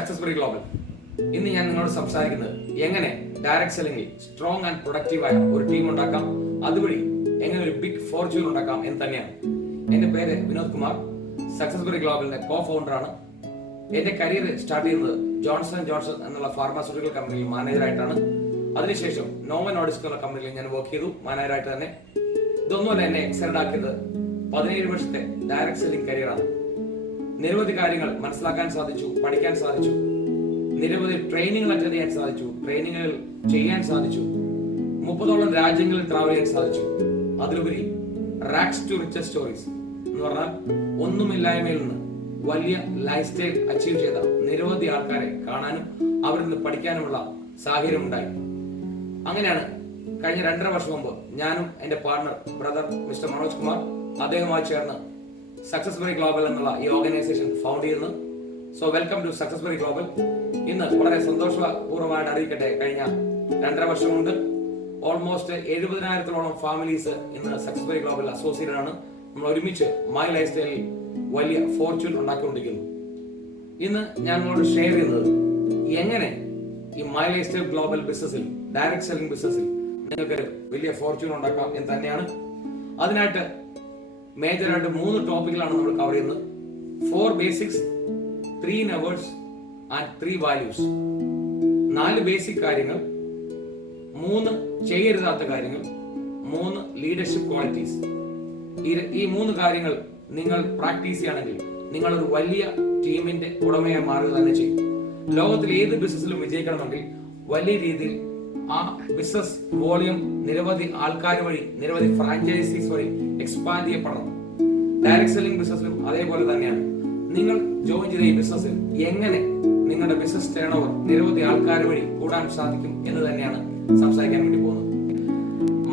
Successful global. ഇന്ന് ഞാൻ നിങ്ങളോട് സംസാരിക്കുന്നത് എങ്ങനെ ഡയറക്ട് സെല്ലിംഗിൽ സ്ട്രോങ് ആൻഡ് പ്രൊഡക്റ്റീവായ ഒരു ടീം ഉണ്ടാക്കാം, അതുവഴി എങ്ങനെ ഒരു ബിഗ് ഫോർച്യൂൺ ഉണ്ടാക്കാം എന്ന് തന്നെയാണ്. എന്റെ പേര് വിനോദ് കുമാർ, സക്സസ്ഫുൾ ഗ്ലോബലിന്റെ കോ ഫൗണ്ടറാണ്. എന്റെ കരിയർ സ്റ്റാർട്ട് ചെയ്യുന്നത് ജോൺസൺ ജോൺസൺ എന്നുള്ള ഫാർമാസ്യൂട്ടിക്കൽ കമ്പനിയിൽ മാനേജറായിട്ടാണ്. അതിനുശേഷം നോവൻ നോഡിസ്ക് എന്ന കമ്പനിയിൽ ഞാൻ വർക്ക് ചെയ്തു മാനേജറായിട്ട് തന്നെ. ഇതൊന്നുമല്ല എന്നെ എക്സൈറ്റഡ് ആക്കിയത് 17 വർഷത്തെ ഡയറക്ട് സെല്ലിംഗ് കരിയറാണ്. നിരവധി കാര്യങ്ങൾ മനസ്സിലാക്കാൻ സാധിച്ചു, പഠിക്കാൻ സാധിച്ചു, നിരവധി ട്രെയിനിങ്ങൾ അറ്റൻഡ് ചെയ്യാൻ സാധിച്ചു, ട്രെയിനിങ്ങുകൾ ചെയ്യാൻ സാധിച്ചു, 30ഓളം രാജ്യങ്ങളിൽ ട്രാവൽ ചെയ്യാൻ സാധിച്ചു. അതിലുപരി റാക്സ് ടു റിച്ചസ് സ്റ്റോറീസ് എന്ന് പറഞ്ഞാൽ ഒന്നുമില്ലായ്മയിൽ നിന്ന് വലിയ ലൈഫ് സ്റ്റൈൽ അച്ചീവ് ചെയ്ത നിരവധി ആൾക്കാരെ കാണാനും അവരിൽ നിന്ന് പഠിക്കാനുമുള്ള സാഹചര്യം ഉണ്ടായി. അങ്ങനെയാണ് കഴിഞ്ഞ 2.5 വർഷം മുമ്പ് ഞാനും എന്റെ partner brother mister Manoj Kumar അദ്ദേഹവുമായി ചേർന്ന് സക്സസ്ഫുൾ ഗ്ലോബൽ എന്നുള്ള ഈ ഓർഗനൈസേഷൻ ഫൗണ്ട് ചെയ്യുന്നത്. So welcome to successful global. ഇന്ന് വളരെ സന്തോഷപൂർവ്വമായിട്ട് അറിയിക്കട്ടെ, കഴിഞ്ഞ 2.5 വർഷം കൊണ്ട് ഓൾമോസ്റ്റ് 70,000-ഓളം ഫാമിലീസ് ഇന്ന് സക്സസ്ഫുൾ ഗ്ലോബൽ അസോസിയേറ്റഡ് ആണ്. നമ്മൾ ഒരുമിച്ച് മൈ ലൈഫ് സ്റ്റൈലിൽ വലിയ ഫോർച്യൂൺ ഉണ്ടാക്കിക്കൊണ്ടിരിക്കുന്നു. ഇന്ന് ഞാൻ നിങ്ങളോട് ഷെയർ ചെയ്യുന്നത് എങ്ങനെ ഈ മൈ ലൈഫ് സ്റ്റൈൽ ഗ്ലോബൽ ബിസിനസ്സിൽ, ഡയറക്ട് സെല്ലിംഗ് ബിസിനസ്സിൽ നിങ്ങൾക്ക് വലിയ ഫോർച്യൂൺ ഉണ്ടാക്കാം എന്ന് തന്നെയാണ്. അതിനായിട്ട് മേജറായിട്ട് 3 ടോപ്പിക്കുകളാണ് നമ്മൾ കവർ ചെയ്യുന്നത്. 4 ബേസിക്സ്, 3 നെവേഴ്സ് ആൻഡ് 3 വാല്യൂസ്. 4 ബേസിക് കാര്യങ്ങൾ, 3 ചെയ്യരുതാത്ത കാര്യങ്ങൾ, 3 ലീഡർഷിപ്പ് ക്വാളിറ്റീസ്. ഈ 3 കാര്യങ്ങൾ നിങ്ങൾ പ്രാക്ടീസ് ചെയ്യുകയാണെങ്കിൽ നിങ്ങൾ ഒരു വലിയ ടീമിന്റെ ഉടമയായി മാറുക തന്നെ ചെയ്യും. ലോകത്തിൽ ഏത് ബിസിനസ്സിലും വിജയിക്കണമെങ്കിൽ വലിയ രീതിയിൽ ആ ബിസിനസ് വോളിയം നിരവധി ആൾക്കാർ വഴി, നിരവധി ഫ്രാഞ്ചൈസീസ് വഴി എക്സ്പാൻഡ് ചെയ്യപ്പെടണം. ഡയറക്ട് സെല്ലിംഗ് ബിസിനസ്സിലും അതേപോലെ തന്നെയാണ്. നിങ്ങൾ ജോയിൻ ചെയ്ത ഈ ബിസിനസ്സിൽ എങ്ങനെ നിങ്ങളുടെ ബിസിനസ് ടേൺ ഓവർ നിരവധി ആൾക്കാർ വഴി കൂടാൻ സാധിക്കും എന്ന് തന്നെയാണ് സംസാരിക്കാൻ വേണ്ടി പോകുന്നത്.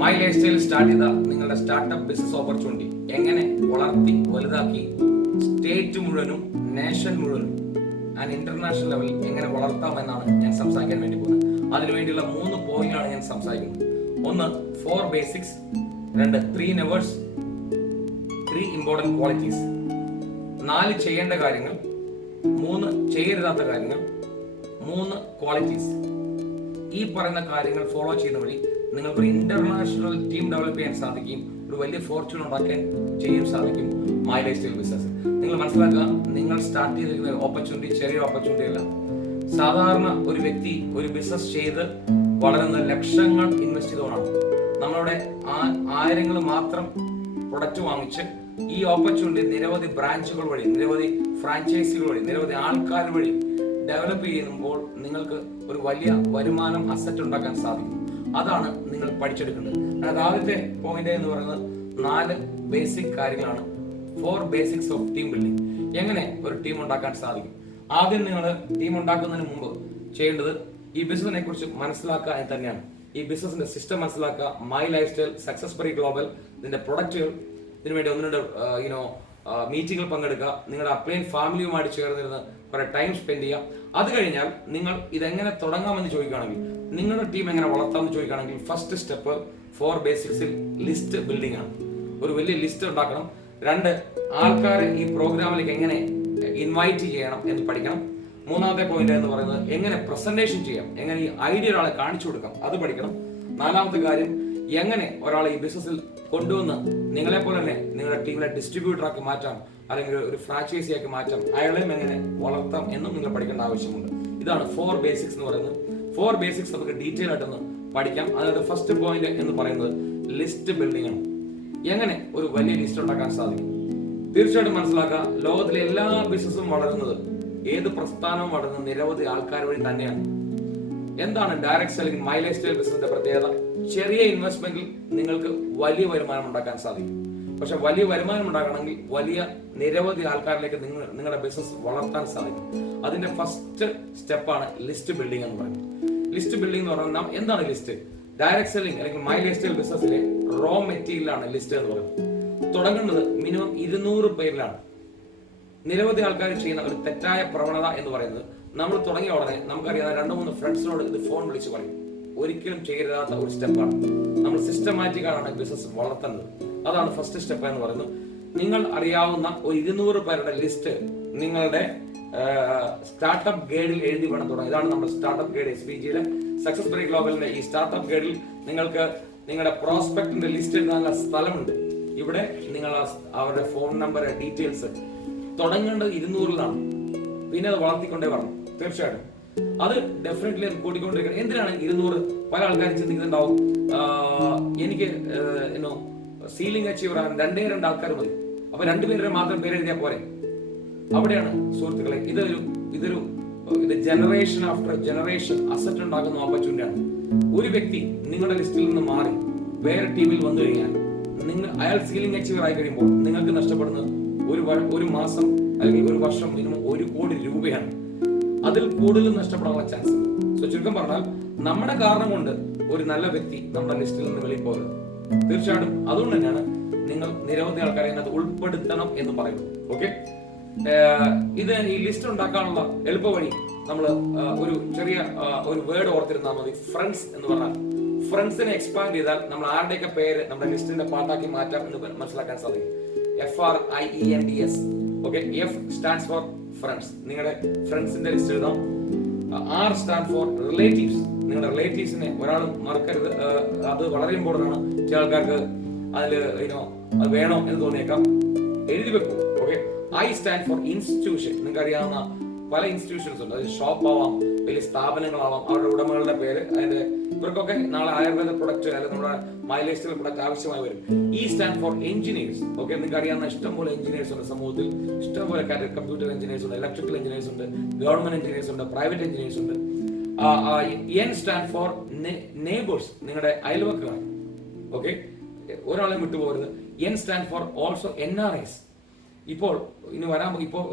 മൈ ലൈഫ് സ്റ്റൈൽ സ്റ്റാർട്ട് ചെയ്ത നിങ്ങളുടെ സ്റ്റാർട്ടപ്പ് ബിസിനസ് ഓപ്പർച്യൂണിറ്റി എങ്ങനെ വളർത്തി വലുതാക്കി സ്റ്റേറ്റ് മുഴുവനും, നേഷൻ മുഴുവനും ആൻഡ് ഇന്റർനാഷണൽ ലെവലിൽ എങ്ങനെ വളർത്താമെന്നാണ് ഞാൻ സംസാരിക്കാൻ വേണ്ടി പോകുന്നത്. അതിനുവേണ്ടിയുള്ള 3 പോയിന്റാണ് ഞാൻ സംസാരിക്കുന്നത്. 1 4 ബേസിക്സ്, 2 3 നെവേഴ്സ്, 3 ഇമ്പോർട്ടന്റ് ക്വാളിറ്റീസ്. 4 ചെയ്യേണ്ട കാര്യങ്ങൾ, 3 ചെയ്യരുതാത്ത കാര്യങ്ങൾ, 3 ക്വാളിറ്റീസ്. ഈ പറയുന്ന കാര്യങ്ങൾ ഫോളോ ചെയ്യുന്ന വഴി നിങ്ങൾക്ക് ഒരു ഇന്റർനാഷണൽ ടീം ഡെവലപ്പ് ചെയ്യാൻ സാധിക്കും, ഒരു വലിയ ഫോർച്യൂൺ ഉണ്ടാക്കാൻ ചെയ്യാൻ സാധിക്കും മൈ ലൈഫ് സ്റ്റൈൽ ബിസിനസ്. നിങ്ങൾ മനസ്സിലാക്കുക, നിങ്ങൾ സ്റ്റാർട്ട് ചെയ്തിരിക്കുന്ന ഓപ്പർച്യൂണിറ്റി ചെറിയ ഓപ്പർച്യൂണിറ്റി അല്ല. സാധാരണ ഒരു വ്യക്തി ഒരു ബിസിനസ് ചെയ്ത് വളരുന്ന ലക്ഷങ്ങൾ ഇൻവെസ്റ്റ് ചെയ്തുകൊണ്ടാണ്. നമ്മളുടെ ആയിരങ്ങൾ മാത്രം പ്രൊഡക്റ്റ് വാങ്ങിച്ച് ഈ ഓപ്പർച്യൂണിറ്റി നിരവധി ബ്രാഞ്ചുകൾ വഴി, നിരവധി ഫ്രാഞ്ചൈസികൾ വഴി, നിരവധി ആൾക്കാർ വഴി ഡെവലപ്പ് ചെയ്യുമ്പോൾ നിങ്ങൾക്ക് ഒരു വലിയ വരുമാനം, അസറ്റ് ഉണ്ടാക്കാൻ സാധിക്കും. അതാണ് നിങ്ങൾ പഠിച്ചെടുക്കേണ്ടത്. അതായത് ആദ്യത്തെ പോയിന്റ് എന്ന് പറയുന്നത് 4 ബേസിക് കാര്യങ്ങളാണ്. 4 ബേസിക്സ് ഓഫ് ടീം ബിൽഡിംഗ്. എങ്ങനെ ഒരു ടീം ഉണ്ടാക്കാൻ സാധിക്കും? ആദ്യം നിങ്ങൾ ടീം ഉണ്ടാക്കുന്നതിന് മുമ്പ് ചെയ്യേണ്ടത് ഈ ബിസിനസിനെ കുറിച്ച് മനസ്സിലാക്കുക എന്ന് തന്നെയാണ്. ഈ ബിസിനസിന്റെ സിസ്റ്റം മനസ്സിലാക്കുക. My life style, successful global, ഇതിന്റെ പ്രൊഡക്റ്റുകൾ, ഇതിനുവേണ്ടി 1-2 മീറ്റിംഗുകൾ പങ്കെടുക്കുക. നിങ്ങളുടെ അപ്ലൈൻ ഫാമിലിയുമായിട്ട് ചേർന്നിരുന്ന് കുറെ ടൈം സ്പെൻഡ് ചെയ്യുക. അത് കഴിഞ്ഞാൽ നിങ്ങൾ ഇതെങ്ങനെ തുടങ്ങാമെന്ന് ചോദിക്കുകയാണെങ്കിൽ, നിങ്ങളുടെ ടീം എങ്ങനെ വളർത്താമെന്ന് ചോദിക്കുകയാണെങ്കിൽ, ഫസ്റ്റ് സ്റ്റെപ്പ് 4 ബേസിക്സിൽ ലിസ്റ്റ് ബിൽഡിംഗ് ആണ്. ഒരു വലിയ ലിസ്റ്റ് ഉണ്ടാക്കണം. 2 ആൾക്കാരെ ഈ പ്രോഗ്രാമിലേക്ക് എങ്ങനെ ഇൻവൈറ്റ് ചെയ്യണം എന്ന് പഠിക്കണം. 3ാമത്തെ പോയിന്റ് എന്ന് പറയുന്നത് എങ്ങനെ പ്രസന്റേഷൻ ചെയ്യാം, എങ്ങനെ ഈ ഐഡിയ ഒരാളെ കാണിച്ചു കൊടുക്കാം, അത് പഠിക്കണം. 4ാമത്തെ കാര്യം എങ്ങനെ ഒരാളെ ഈ ബിസിനസ്സിൽ കൊണ്ടുവന്ന് നിങ്ങളെ പോലെ തന്നെ നിങ്ങളുടെ ടീമിലെ ഡിസ്ട്രിബ്യൂട്ടർ ആക്കി മാറ്റാം, അല്ലെങ്കിൽ ഒരു ഫ്രാഞ്ചൈസി ആക്കി മാറ്റാം, അയാളെയും എങ്ങനെ വളർത്താം എന്നും നിങ്ങൾ പഠിക്കേണ്ട ആവശ്യമുണ്ട്. ഇതാണ് 4 ബേസിക്സ് എന്ന് പറയുന്നത്. 4 ബേസിക്സ് നമുക്ക് ഡീറ്റെയിൽ ആയിട്ടൊന്ന് പഠിക്കാം. അതായത് ഫസ്റ്റ് പോയിന്റ് എന്ന് പറയുന്നത് ലിസ്റ്റ് ബിൽഡിംഗ് ആണ്. എങ്ങനെ ഒരു വലിയ ലിസ്റ്റ് ഉണ്ടാക്കാൻ സാധിക്കും? തീർച്ചയായിട്ടും മനസ്സിലാക്കുക, ലോകത്തിലെ എല്ലാ ബിസിനസ്സും വളരുന്നത്, ഏത് പ്രസ്ഥാനവും വളരുന്നത് നിരവധി ആൾക്കാർ വഴി തന്നെയാണ്. എന്താണ് direct selling, my life style ബിസിനസിന്റെ പ്രത്യേകത? ചെറിയ ഇൻവെസ്റ്റ്മെന്റിൽ നിങ്ങൾക്ക് വലിയ വരുമാനം ഉണ്ടാക്കാൻ സാധിക്കും. പക്ഷെ വലിയ വരുമാനം ഉണ്ടാക്കണമെങ്കിൽ വലിയ നിരവധി ആൾക്കാരിലേക്ക് നിങ്ങളുടെ ബിസിനസ് വളർത്താൻ സാധിക്കും. അതിന്റെ ഫസ്റ്റ് സ്റ്റെപ്പാണ് ലിസ്റ്റ് ബിൽഡിംഗ് എന്ന് പറയുന്നത്. ലിസ്റ്റ് ബിൽഡിംഗ് എന്ന് പറഞ്ഞാൽ എന്താണ് ലിസ്റ്റ്? ഡയറക്ട് സെല്ലിംഗ് അല്ലെങ്കിൽ മൈ ലൈഫ് സ്റ്റൈൽ ബിസിനസ്സിലെ റോ മെറ്റീരിയൽ ആണ് ലിസ്റ്റ് എന്ന് പറയുന്നത്. തുടങ്ങുന്നത് മിനിമം 200 പേരിലാണ്. നിരവധി ആൾക്കാർ ചെയ്യുന്ന ഒരു തെറ്റായ പ്രവണത എന്ന് പറയുന്നത്, നമ്മൾ തുടങ്ങിയ ഉടനെ നമുക്കറിയാം 2-3 ഫ്രണ്ട്സിനോട് ഇത് ഫോൺ വിളിച്ച് പറയും. ഒരിക്കലും ചെയ്യരുതാത്ത ഒരു സ്റ്റെപ്പാണ്. നമ്മൾ സിസ്റ്റമാറ്റിക് ആണ് ബിസിനസ് വളർത്തുന്നത്. അതാണ് ഫസ്റ്റ് സ്റ്റെപ്പ് എന്ന് പറയുന്നത്. നിങ്ങൾ അറിയാവുന്ന ഒരു 200 പേരുടെ ലിസ്റ്റ് നിങ്ങളുടെ സ്റ്റാർട്ടപ്പ് ഗൈഡിൽ എഴുതി വേണം തുടങ്ങാൻ. ഇതാണ് നമ്മുടെ സ്റ്റാർട്ടപ്പ് ഗൈഡ്, SPGയുടെ സക്സസ് ബ്രേക്ക് ഗ്ലോബലിന്റെ ഈ സ്റ്റാർട്ടപ്പ് ഗൈഡിൽ നിങ്ങൾക്ക് നിങ്ങളുടെ പ്രോസ്പെക്ടിന്റെ ലിസ്റ്റ് എഴുതാനുള്ള സ്ഥലമുണ്ട്. ഇവിടെ നിങ്ങൾ അവരുടെ ഫോൺ നമ്പർ, ഡീറ്റെയിൽസ് തുടങ്ങേണ്ടത് 200-ലാണ്. പിന്നെ അത് വളർത്തിക്കൊണ്ടേ വരണം. തീർച്ചയായിട്ടും അത് ഡെഫിനറ്റ്ലി കൂട്ടിക്കൊണ്ടിരിക്കണം. എന്തിനാണ് 200? പല ആൾക്കാരും ചിന്തിക്കുന്നുണ്ടാവും, എനിക്ക് സീലിംഗ് അച്ചീവർ ആകാൻ 2 ആൾക്കാർ മതി, അപ്പൊ 2 പേരുടെ മാത്രം പേരെഴുതിയാൽ പോരെ. അവിടെയാണ് സുഹൃത്തുക്കളെ, ഇതൊരു ജനറേഷൻ ആഫ്റ്റർ ജനറേഷൻ അസറ്റ് ഉണ്ടാക്കുന്ന ഓപ്പർച്യൂണിറ്റിയാണ്. ഒരു വ്യക്തി നിങ്ങളുടെ ലിസ്റ്റിൽ നിന്ന് മാറി വേറെ ടീമിൽ വന്നു കഴിഞ്ഞാൽ അയാൾ സീലിംഗ് അച്ചീവർ ആയി കഴിയുമ്പോൾ നിങ്ങൾക്ക് നഷ്ടപ്പെടുന്നത് ഒരു മാസം അല്ലെങ്കിൽ ഒരു വർഷം മിനിമം 1 കോടി രൂപയാണ്. അതിൽ കൂടുതൽ നഷ്ടപ്പെടാനുള്ള ചാൻസ്. സോ ചുരുക്കം പറഞ്ഞാൽ, നമ്മുടെ കാരണം കൊണ്ട് ഒരു നല്ല വ്യക്തി നമ്മുടെ ലിസ്റ്റിൽ നിന്ന് വെളിയിൽ പോകരുത്. തീർച്ചയായിട്ടും അതുകൊണ്ട് തന്നെയാണ് നിങ്ങൾ നിരവധി ആൾക്കാരെ അതിനകത്ത് ഉൾപ്പെടുത്തണം എന്ന് പറയുന്നത്. ഓക്കെ, ഈ ലിസ്റ്റ് ഉണ്ടാക്കാനുള്ള എളുപ്പ വഴി നമ്മൾ ഒരു ചെറിയ ഒരു വേർഡ് ഓർത്തിരുന്നാൽ മതി. ഫ്രണ്ട്സ് എന്ന് പറഞ്ഞാൽ, ഫ്രണ്ട്സിനെ എക്സ്പാൻഡ് ചെയ്താൽ നമ്മൾ ആരുടെയൊക്കെ പേര് നമ്മുടെ ലിസ്റ്റിന്റെ പാർട്ടാക്കി മാറ്റാം എന്ന് മനസ്സിലാക്കാൻ സാധിക്കും. FRIENDS. Okay, F stands for friends, നിങ്ങളുടെ ഫ്രണ്ട്സിന്റെ ലിസ്റ്റ് എഴുതാം. R സ്റ്റാൻഡ് ഫോർ റിലേറ്റീവ്സ്, നിങ്ങളുടെ റിലേറ്റീവ്സിനെ ഒരാളും മറക്കരുത്. അത് വളരെ ഇമ്പോർട്ടന്റ് ആണ്. ചില ആൾക്കാർക്ക് അതിൽ അത് വേണം എന്ന് തോന്നിയേക്കാം, എഴുതി വെക്കും. Okay, I stand for institution. നിങ്ങൾക്ക് അറിയാവുന്ന പല ഇൻസ്റ്റിറ്റ്യൂഷൻസ് ഉണ്ട്. അത് ഷോപ്പ് ആവാം, വലിയ സ്ഥാപനങ്ങളാവാം, അവരുടെ ഉടമകളുടെ പേര്. അതിന്റെ ഇവർക്കൊക്കെ നാളെ ആയുർവേദ പ്രൊഡക്റ്റ് അല്ലെങ്കിൽ നമ്മുടെ മൈലേജ് പ്രൊഡക്റ്റ് ആവശ്യമായി വരും. E stand for engineers. Okay, നിങ്ങൾക്ക് അറിയാവുന്ന ഇഷ്ടംപോലെ എഞ്ചിനീയേഴ്സ് ഉണ്ട് സമൂഹത്തിൽ. ഇഷ്ടംപോലെ കമ്പ്യൂട്ടർ എഞ്ചിനീയേഴ്സ് ഉണ്ട്, ഇലക്ട്രിക്കൽ എഞ്ചിനീയേഴ്സ് ഉണ്ട്, ഗവൺമെന്റ് എഞ്ചിനീയേഴ്സ് ഉണ്ട്, പ്രൈവറ്റ് എഞ്ചിനീയേഴ്സ് ഉണ്ട്. N സ്റ്റാൻഡ് ഫോർ നെയ്ബേഴ്സ്, നിങ്ങളുടെ അയൽവക്കാർ. ഓക്കെ, ഒരാളെ വിട്ടുപോകരുത്. N stand four also NRIs. ഇപ്പോൾ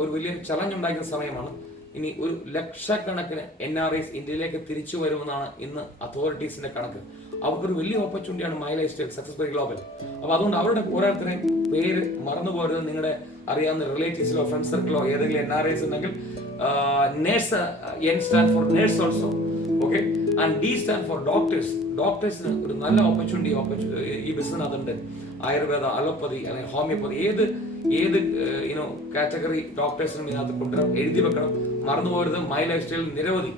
ഒരു വലിയ ചലഞ്ച് ഉണ്ടാക്കുന്ന സമയമാണ്. ഇനി 1,00,000 NRIs ഇന്ത്യയിലേക്ക് തിരിച്ചു വരുമെന്നാണ് ഇന്ന് അതോറിറ്റീസിന്റെ കണക്ക്. അവർക്കൊരു വലിയ ഓപ്പർച്യൂണിറ്റിയാണ് my life style success break global. അപ്പൊ അതുകൊണ്ട് അവരുടെ ഓരോരുത്തരെയും പേര് മറന്നുപോകരുത്. നിങ്ങളുടെ അറിയാവുന്ന റിലേറ്റീവ്സിലോ ഫ്രണ്ട് സർക്കിളോ ഏതെങ്കിലും NRIs ഉണ്ടെങ്കിൽ nurse, N stand for nurse also. Okay, and D stand for doctors. ഡോക്ടേഴ്സിന് ഒരു നല്ല ഓപ്പർച്യൂണിറ്റി ഈ ബിസിനസ്സിനകത്തുണ്ട്. ആയുർവേദ, അലോപ്പതി അല്ലെങ്കിൽ ഹോമിയോപ്പതി, ഏത് കാറ്റഗറി ഡോക്ടേഴ്സിനും ഇതിനകത്ത് കൊണ്ടുവരാം. എഴുതി വെക്കണം, മറന്നുപോകരുത്. മൈ ലൈഫ് സ്റ്റൈലിൽ നിരവധി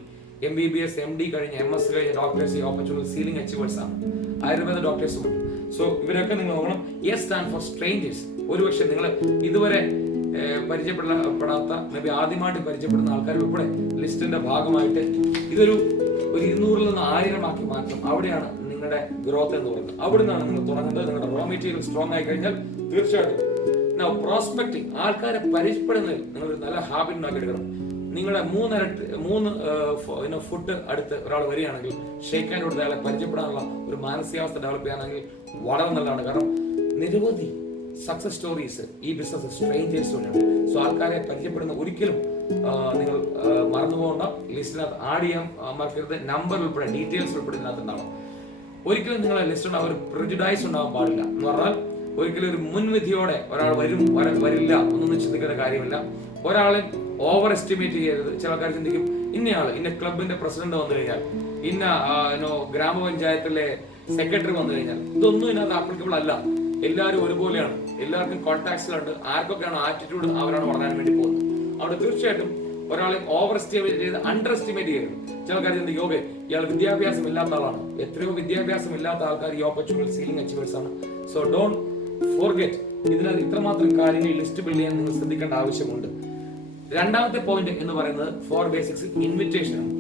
MBBS, MD കഴിഞ്ഞ MS കഴിഞ്ഞ ഡോക്ടേഴ്സ് ഈ ഓപ്പർച്യൂണിറ്റി സീലിംഗ് അച്ചീവേഴ്സ് ആണ്. ആയുർവേദ ഡോക്ടേഴ്സും ഉണ്ട്. സോ ഇവരൊക്കെ നിങ്ങൾ നോക്കണം. S stand for strangers. ഒരുപക്ഷെ നിങ്ങൾ ഇതുവരെ പരിചയപ്പെടാത്ത, മേ ബി ആദ്യമായിട്ട് പരിചയപ്പെടുന്ന ആൾക്കാർ ഉൾപ്പെടെ ലിസ്റ്റിന്റെ ഭാഗമായിട്ട് ഇതൊരു 200-ൽ നിന്ന് 1000 ആക്കി മാറ്റം. അവിടെയാണ് നിങ്ങളുടെ ഗ്രോത്ത് എന്ന് പറയുന്നത്. അവിടെ നിന്നാണ് നിങ്ങൾ തുടങ്ങേണ്ടത്. നിങ്ങളുടെ റോ മെറ്റീരിയൽ സ്ട്രോങ് ആയി കഴിഞ്ഞാൽ തീർച്ചയായിട്ടും പ്രോസ്പെക്ടിങ്, ആൾക്കാരെ പരിചയപ്പെടുന്നതിൽ നിങ്ങളൊരു നല്ല ഹാബിറ്റ് ഉണ്ടാക്കിയെടുക്കണം. നിങ്ങളെ 3 ഫുഡ് അടുത്ത് ഒരാൾ വരികയാണെങ്കിൽ ഷേക്ക് ഹാൻഡ് കൊടുത്ത് അയാളെ പരിചയപ്പെടാനുള്ള ഒരു മാനസികാവസ്ഥ ഡെവലപ്പ് ചെയ്യാണെങ്കിൽ വളരെ നല്ലതാണ്. കാരണം നിരവധി സക്സസ് സ്റ്റോറീസ് ഈ ബിസിനസ് സ്ട്രേഞ്ചേഴ്സിലാണ്. സോ ആൾക്കാരെ പരിചയപ്പെടുന്ന ഒരിക്കലും നിങ്ങൾ മറന്നു പോകേണ്ട. ലിസ്റ്റിനകത്ത് ആഡ് ചെയ്യാൻ മറക്കരുത്. നമ്പർ ഉൾപ്പെടെ, ഡീറ്റെയിൽസ് ഉൾപ്പെടെ ഇതിനകത്ത് ഉണ്ടാവും. ഒരിക്കലും നിങ്ങളെ ലിസ്റ്റ് ഉണ്ടാവും ഒരു പ്രിജുഡൈസ് ഉണ്ടാവാൻ പാടില്ല. എന്ന് പറഞ്ഞാൽ ഒരിക്കലും ഒരു മുൻവിധിയോടെ ഒരാൾ വരില്ല ഒന്നും ചിന്തിക്കേണ്ട കാര്യമില്ല. ഒരാളെ ഓവർ എസ്റ്റിമേറ്റ് ചെയ്യരുത്. ചില ആൾക്കാർ ചിന്തിക്കും, ഇന്ന ക്ലബിന്റെ പ്രസിഡന്റ് വന്നു കഴിഞ്ഞാൽ, ഗ്രാമപഞ്ചായത്തിലെ സെക്രട്ടറി വന്നു കഴിഞ്ഞാൽ, ഇതൊന്നും ഇതിനകത്ത് ആപ്ലിക്കബിൾ അല്ല. എല്ലാവരും ഒരുപോലെയാണ്, എല്ലാവർക്കും കോൺടാക്ട്സിലുണ്ട്. ആർക്കൊക്കെയാണ് ആറ്റിറ്റ്യൂഡ് അവരാണ് വളരാൻ വേണ്ടി പോകുന്നത്. അവിടെ തീർച്ചയായിട്ടും ഒരാളെ ഓവർ എസ്റ്റിമേറ്റ് ചെയ്ത് അണ്ടർ എസ്റ്റിമേറ്റ് ചെയ്യരുത്. ചില കാര്യം ചിന്തിക്കും, ഓക്കെ ഇയാൾ വിദ്യാഭ്യാസം ഇല്ലാത്ത ആളാണ്. എത്രയോ വിദ്യാഭ്യാസം ഇല്ലാത്ത ആൾക്കാർ ഈ ഓപ്പർച്യൂണിറ്റി സീലിംഗ് അച്ചീവേഴ്സ് ആണ്. സോ ഡോണ്ട് ഫോർഗെറ്റ്, ഇതിനകത്ത് ഇത്രമാത്രം കാര്യങ്ങൾ ലിസ്റ്റ് ബിൽഡ് ചെയ്യാൻ നിങ്ങൾ ശ്രദ്ധിക്കേണ്ട ആവശ്യമുണ്ട്. രണ്ടാമത്തെ പോയിന്റ് എന്ന് പറയുന്നത് 4 ബേസിക്സ് ഇൻവിറ്റേഷൻ ആണ്.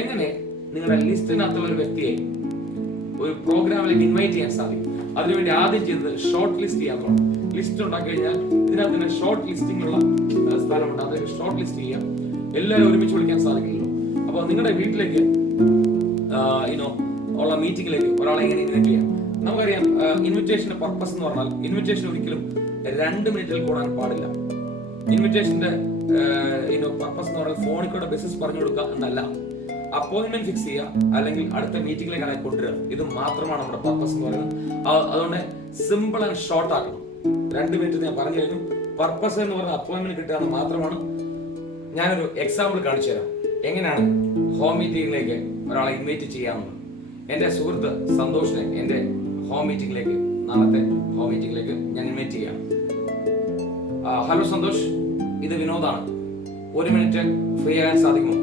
എങ്ങനെ നിങ്ങളുടെ ലിസ്റ്റിനകത്തുള്ള ഒരു വ്യക്തിയെ ഒരു പ്രോഗ്രാമിലേക്ക് ഇൻവൈറ്റ് ചെയ്യാൻ സാധിക്കും. അതിനുവേണ്ടി ആദ്യം ചെയ്തത് ഷോർട്ട് ലിസ്റ്റ് ചെയ്യാൻ തുടങ്ങും. ലിസ്റ്റ് ഉണ്ടാക്കി കഴിഞ്ഞാൽ ഇതിനകത്ത് തന്നെ ഷോർട്ട് ലിസ്റ്റിംഗുള്ള സ്ഥലമുണ്ട്. അതിൽ ഷോർട്ട് ലിസ്റ്റ് ചെയ്യാം. എല്ലാവരും ഒരുമിച്ച് വിളിക്കാൻ സാധിക്കില്ലല്ലോ. അപ്പോൾ നിങ്ങളുടെ വീട്ടിലേക്ക് ഉള്ള മീറ്റിംഗിലേക്ക് ഒരാളെ എങ്ങനെ ഇൻവൈറ്റ് ചെയ്യാം. നമുക്കറിയാം, ഇൻവിറ്റേഷന്റെ പർപ്പസ് എന്ന് പറഞ്ഞാൽ ഇൻവിറ്റേഷൻ ഒരിക്കലും 2 മിനിറ്റിൽ കൂടാൻ പാടില്ല. ഇൻവിറ്റേഷന്റെ പർപ്പസ് എന്ന് പറഞ്ഞാൽ ഫോണിൽ കൂടെ ബിസിനസ് പറഞ്ഞു കൊടുക്കുക എന്നല്ല. അപ്പോയിന്റ്മെന്റ് ഫിക്സ് ചെയ്യുക, അല്ലെങ്കിൽ അടുത്ത മീറ്റിംഗിലേക്ക് ആളെ കൊണ്ടുവരിക. ഇത് മാത്രമാണ് നമ്മുടെ പർപ്പസ് എന്ന് പറയുന്നത്. അതുകൊണ്ട് സിമ്പിൾ ആൻഡ് ഷോർട്ട് ആക്കണം. 2 മിനിറ്റ് ഞാൻ പറഞ്ഞു കഴിഞ്ഞു. പർപ്പസ് എന്ന് പറഞ്ഞാൽ അപ്പോയിന്റ്മെന്റ് കിട്ടുക എന്ന് മാത്രമാണ്. ഞാനൊരു എക്സാമ്പിൾ കാണിച്ചു തരാം എങ്ങനെയാണ് ഹോം മീറ്റിംഗിലേക്ക് ഒരാളെ ഇൻവൈറ്റ് ചെയ്യാമെന്ന്. എന്റെ സുഹൃത്ത് സന്തോഷിനെ എന്റെ ഹോം മീറ്റിംഗിലേക്ക്, നാളത്തെ ഹോം മീറ്റിംഗിലേക്ക് ഞാൻ ഇൻവൈറ്റ് ചെയ്യാം. ഹലോ സന്തോഷ്, ഇത് വിനോദാണ്. 1 മിനിറ്റ് ഫ്രീ ആകാൻ സാധിക്കുമോ?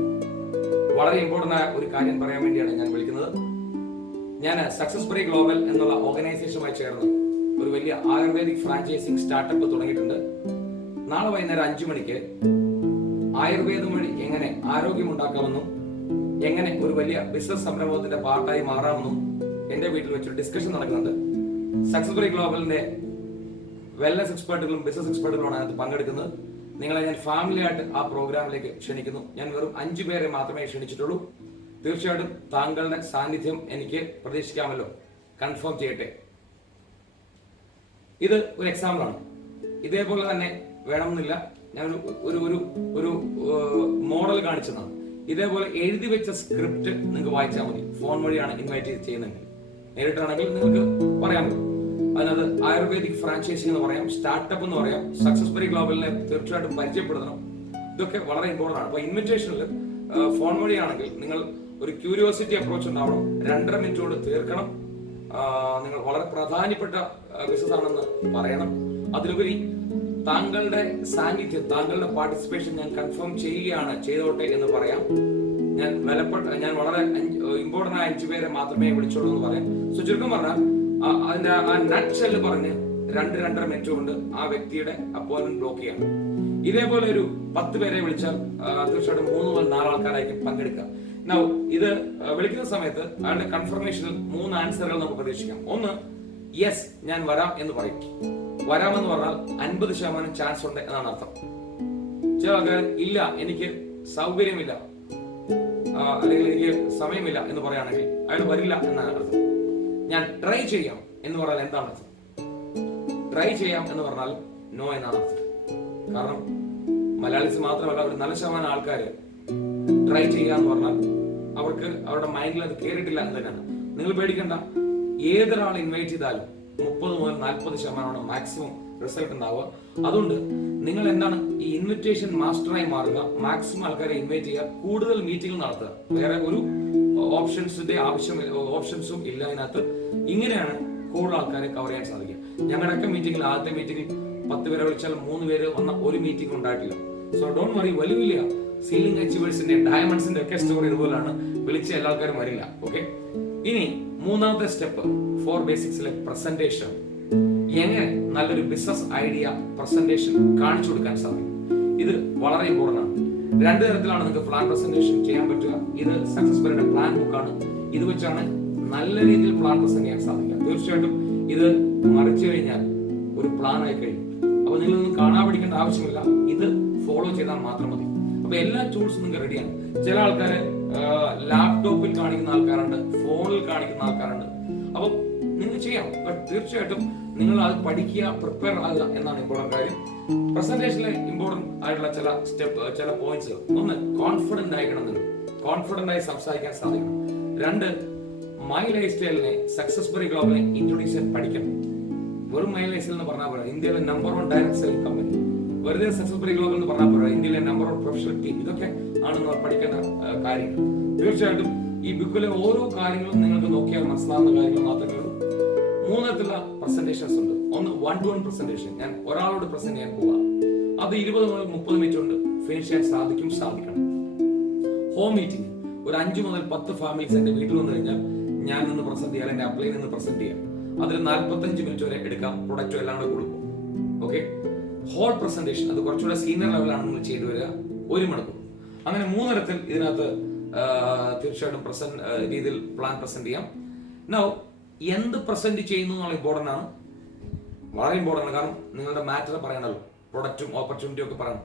വളരെ ഇമ്പോർട്ടന്റ് ആയ ഒരു കാര്യം പറയാൻ വേണ്ടിയാണ് ഞാൻ വിളിക്കുന്നത്. ഞാൻ സക്സസ്ബറി ഗ്ലോബൽ എന്നുള്ള ഓർഗനൈസേഷനുമായി ചേർന്ന് ഒരു വലിയ ആയുർവേദിക് ഫ്രാഞ്ചൈസിംഗ് സ്റ്റാർട്ടപ്പ് തുടങ്ങിയിട്ടുണ്ട്. നാളെ വൈകുന്നേരം 5 മണിക്ക് ആയുർവേദം വഴി എങ്ങനെ ആരോഗ്യമുണ്ടാക്കാമെന്നും എങ്ങനെ ഒരു വലിയ ബിസിനസ് സംരംഭത്തിന്റെ പാർട്ടായി മാറാമെന്നും എന്റെ വീട്ടിൽ വെച്ചൊരു ഡിസ്കഷൻ നടക്കുന്നുണ്ട്. സക്സസ്ബറി ഗ്ലോബലിന്റെ വെൽനസ് എക്സ്പേർട്ടുകളും ബിസിനസ് എക്സ്പേർട്ടുകളുമാണ് അതിനകത്ത് പങ്കെടുക്കുന്നത്. നിങ്ങളെ ഞാൻ ഫാമിലി ആയിട്ട് ആ പ്രോഗ്രാമിലേക്ക് ക്ഷണിക്കുന്നു. ഞാൻ വെറും 5 പേരെ മാത്രമേ ക്ഷണിച്ചിട്ടുള്ളൂ. തീർച്ചയായിട്ടും താങ്കളുടെ സാന്നിധ്യം എനിക്ക് പ്രതീക്ഷിക്കാമല്ലോ. കൺഫേം ചെയ്യട്ടെ. ഇത് ഒരു എക്സാമ്പിൾ ആണ്. ഇതേപോലെ തന്നെ വേണമെന്നില്ല. ഞാൻ ഒരു മോഡൽ കാണിച്ചതാണ്. ഇതേപോലെ എഴുതി വെച്ച സ്ക്രിപ്റ്റ് നിങ്ങൾക്ക് വായിച്ചാൽ മതി. ഫോൺ വഴിയാണ് ഇൻവൈറ്റ് ചെയ്യുന്നതെങ്കിൽ. നേരിട്ടാണെങ്കിൽ നിങ്ങൾക്ക് പറയാമല്ലോ. അതിനകത്ത് ആയുർവേദിക് ഫ്രാഞ്ചൈസിംഗ് എന്ന് പറയാം, സ്റ്റാർട്ടപ്പ് എന്ന് പറയാം, സക്സസ്ബറി ഗ്ലോബലിനെ തീർച്ചയായിട്ടും പരിചയപ്പെടുത്തണം. ഇതൊക്കെ വളരെ ഇമ്പോർട്ടന്റ് ആണ്. അപ്പൊ ഇൻവിറ്റേഷനിൽ ഫോൺ വഴിയാണെങ്കിൽ നിങ്ങൾ ഒരു ക്യൂരിയോസിറ്റി അപ്രോച്ച് ഉണ്ടാവണം. 2.5 മിനിറ്റ് കൊണ്ട് തീർക്കണം. നിങ്ങൾ വളരെ പ്രധാനപ്പെട്ട ബിസിനസ് ആണെന്ന് പറയണം. അതിലുപരി താങ്കളുടെ സാന്നിധ്യം, താങ്കളുടെ പാർട്ടിസിപ്പേഷൻ ഞാൻ കൺഫേം ചെയ്യുകയാണ്, ചെയ്തോട്ടെ എന്ന് പറയാം. ഞാൻ വളരെ ഇമ്പോർട്ടന്റ് ആയ 5 പേരെ മാത്രമേ വിളിച്ചോളൂ എന്ന് പറയാം. സോ ചുരുക്കം പറഞ്ഞാൽ അതിന്റെ ആ നട്ട് ഷെല്ല് പറഞ്ഞ് 2-2.5 മിനിറ്റ് കൊണ്ട് ആ വ്യക്തിയുടെ അപ്പോയിന്റ്മെന്റ് ബ്ലോക്ക് ചെയ്യാം. ഇതേപോലെ ഒരു 10 പേരെ വിളിച്ചാൽ തീർച്ചയായിട്ടും 3 മുതൽ 4 ആൾക്കാരായിരിക്കും പങ്കെടുക്കുക. ഇത് വിളിക്കുന്ന സമയത്ത് അയാളുടെ കൺഫർമേഷനിൽ 3 ആൻസറുകൾ നമുക്ക് പ്രതീക്ഷിക്കാം. ഒന്ന്, യെസ് ഞാൻ വരാം എന്ന് പറയും. വരാമെന്ന് പറഞ്ഞാൽ 50% ചാൻസ് ഉണ്ട് എന്നാണ് അർത്ഥം. ചില ആൾക്കാർ ഇല്ല, എനിക്ക് സൗകര്യമില്ല, അല്ലെങ്കിൽ എനിക്ക് സമയമില്ല എന്ന് പറയുകയാണെങ്കിൽ അയാൾ വരില്ല എന്നാണ് അർത്ഥം. ഞാൻ ട്രൈ ചെയ്യാം എന്ന് പറഞ്ഞാൽ എന്താണ് അർത്ഥം? ട്രൈ ചെയ്യാം എന്ന് പറഞ്ഞാൽ നോ എന്നാണ് അർത്ഥം. കാരണം മലയാളീസ് മാത്രമല്ല, ഒരു 4% ആൾക്കാർ ട്രൈ ചെയ്യാന്ന് പറഞ്ഞാൽ അവർക്ക് അവരുടെ മൈൻഡിൽ അത് കേറിയിട്ടില്ല എന്ന് തന്നെയാണ്. നിങ്ങൾ പേടിക്കണ്ട. ഏതൊരാൾ ഇൻവൈറ്റ് ചെയ്താലും 30 മുതൽ 40% മാക്സിമം റിസൾട്ട് ഉണ്ടാവുക. അതുകൊണ്ട് നിങ്ങൾ എന്താണ് ഈ ഇൻവിറ്റേഷൻ മാസ്റ്ററായി മാറുക. മാക്സിമം ആൾക്കാരെ ഇൻവൈറ്റ് ചെയ്യുക, കൂടുതൽ മീറ്റിംഗ് നടത്തുക. വേറെ ഒരു ഓപ്ഷൻസും ഇല്ല ഇതിനകത്ത്. ഇങ്ങനെയാണ് കൂടുതൽ ആൾക്കാരെ കവർ ചെയ്യാൻ സാധിക്കുക. ഞങ്ങളുടെയൊക്കെ മീറ്റിംഗിൽ, ആദ്യത്തെ മീറ്റിംഗിൽ 10 പേരെ വിളിച്ചാൽ 3 പേര് വന്ന ഒരു മീറ്റിംഗ് ഉണ്ടായിട്ടില്ല. So don't worry. വലിയ സീലിംഗ് അച്ചീവേഴ്സിന്റെ, ഡയമണ്ട്സിന്റെ ഒക്കെ സ്റ്റോറി ഇതുപോലാണ്. വിളിച്ച എല്ലാ ആൾക്കാരും വരില്ല. ഓക്കെ. ഇനി 3ാമത്തെ സ്റ്റെപ്പ് 4 ബേസിക്സിലെ പ്രസന്റേഷൻ. എങ്ങനെ നല്ലൊരു ബിസിനസ് ഐഡിയ പ്രസന്റേഷൻ കാണിച്ചു കൊടുക്കാൻ സാധിക്കും. ഇത് വളരെ ഇമ്പോർട്ടന്റ് ആണ്. 2 തരത്തിലാണ് നിങ്ങൾക്ക് പ്ലാൻ പ്രസന്റേഷൻ ചെയ്യാൻ പറ്റുക. ഇത് സക്സസ്ബറിയുടെ പ്ലാൻ ബുക്കാണ്. ഇത് വെച്ചാണ് നല്ല രീതിയിൽ പ്ലാൻ പ്രസന്റ് ചെയ്യാൻ സാധിക്കുക. തീർച്ചയായിട്ടും ഇത് മറിച്ചു കഴിഞ്ഞാൽ ഒരു പ്ലാൻ ആയി കഴിഞ്ഞു. അപ്പൊ നിങ്ങളൊന്നും കാണാൻ പഠിക്കേണ്ട ആവശ്യമില്ല. ഇത് ഫോളോ ചെയ്താൽ മാത്രം മതി. അപ്പൊ എല്ലാ ടൂൾസും നിങ്ങൾക്ക് റെഡിയാണ്. ചില ആൾക്കാര് ലാപ്ടോപ്പിൽ കാണിക്കുന്ന ആൾക്കാരുണ്ട്, ഫോണിൽ കാണിക്കുന്ന ആൾക്കാരുണ്ട്. അപ്പൊ നിങ്ങൾക്ക് ചെയ്യാം. ബട്ട് തീർച്ചയായിട്ടും നിങ്ങൾ അത് പഠിക്കുക, പ്രിപ്പയർ ആകുക എന്നാണ് ഇമ്പോർട്ടന്റ് കാര്യം. പ്രസന്റേഷനിലെ ഇമ്പോർട്ടന്റ് ആയിട്ടുള്ള ചില പോയിന്റ്സ്. ഒന്ന്, കോൺഫിഡന്റ് ആയിരിക്കണം. കോൺഫിഡന്റ് ആയി സംസാരിക്കാൻ സാധിക്കണം. 2, മൈ ലൈഫ് സ്റ്റൈലിനെ സക്സസ്ബറി ഗ്ലോബലിനെ ഇൻട്രൊഡ്യൂസ് ചെയ്യാൻ പഠിക്കണം. വെറും മൈ ലൈഫ് സ്റ്റൈൽ എന്ന് പറഞ്ഞാൽ പോലെ ഇന്ത്യയിലെ നമ്പർ 1 ഡയറക്ട് സെയിലിംഗ് കമ്പനി, വെറുതെ സക്സസ്ബറി ഗ്ലോബൽ എന്ന് പറഞ്ഞാൽ പോലെ ഇന്ത്യയിലെ നമ്പർ 1 പ്രൊഫഷണൽ ടീം. ഇതൊക്കെ ആണ് നിങ്ങൾ പഠിക്കേണ്ട കാര്യങ്ങൾ. തീർച്ചയായിട്ടും ഈ ബുക്കിലെ ഓരോ കാര്യങ്ങളും നിങ്ങൾക്ക് നോക്കിയാൽ മനസ്സിലാവുന്ന കാര്യങ്ങൾ മാത്രമേ ഉള്ളൂ. 3 തരത്തിലുള്ള പ്രസന്റേഷൻസ് ഉണ്ട്. ഒന്ന്, 1-to-1 പ്രസന്റേഷൻ. ഞാൻ ഒരാളോട് പ്രസന്റ് ചെയ്യാൻ പോവുക. അത് 20 മുതൽ 30 മിനിറ്റ് കൊണ്ട് ഫിനിഷ് ചെയ്യാൻ സാധിക്കണം. Home meeting. ഒരു 5 മുതൽ 10 ഫാമിലീസ് എന്റെ വീട്ടിൽ വന്നു കഴിഞ്ഞാൽ ഞാൻ നിന്ന് പ്രസന്റ് ചെയ്യാൻ, എന്റെ അപ്ലൈയിൽ നിന്ന് പ്രസന്റ് ചെയ്യാം. അതിൽ 45 മിനിറ്റ് വരെ എടുക്കാം. പ്രൊഡക്റ്റും എല്ലാം കൂടെ കൊടുക്കും. ഓക്കെ. ഹോൾ പ്രസന്റേഷൻ, അത് കുറച്ചുകൂടെ സീനിയർ ലെവലാണ് നിങ്ങൾ ചെയ്തു വരിക. 1 മണിക്കൂർ. അങ്ങനെ 3 തരത്തിൽ ഇതിനകത്ത് തീർച്ചയായിട്ടും രീതിയിൽ പ്ലാൻ പ്രസന്റ് ചെയ്യാം. നൗ, എന്ത് പ്രസന്റ് ചെയ്യുന്നു എന്നുള്ള ഇമ്പോർട്ടന്റ് ആണ്. വളരെ ഇമ്പോർട്ടന്റ് ആണ്. കാരണം നിങ്ങളുടെ മാറ്റർ പറയണല്ലോ, പ്രൊഡക്റ്റും ഓപ്പർച്യൂണിറ്റിയും ഒക്കെ പറയണം.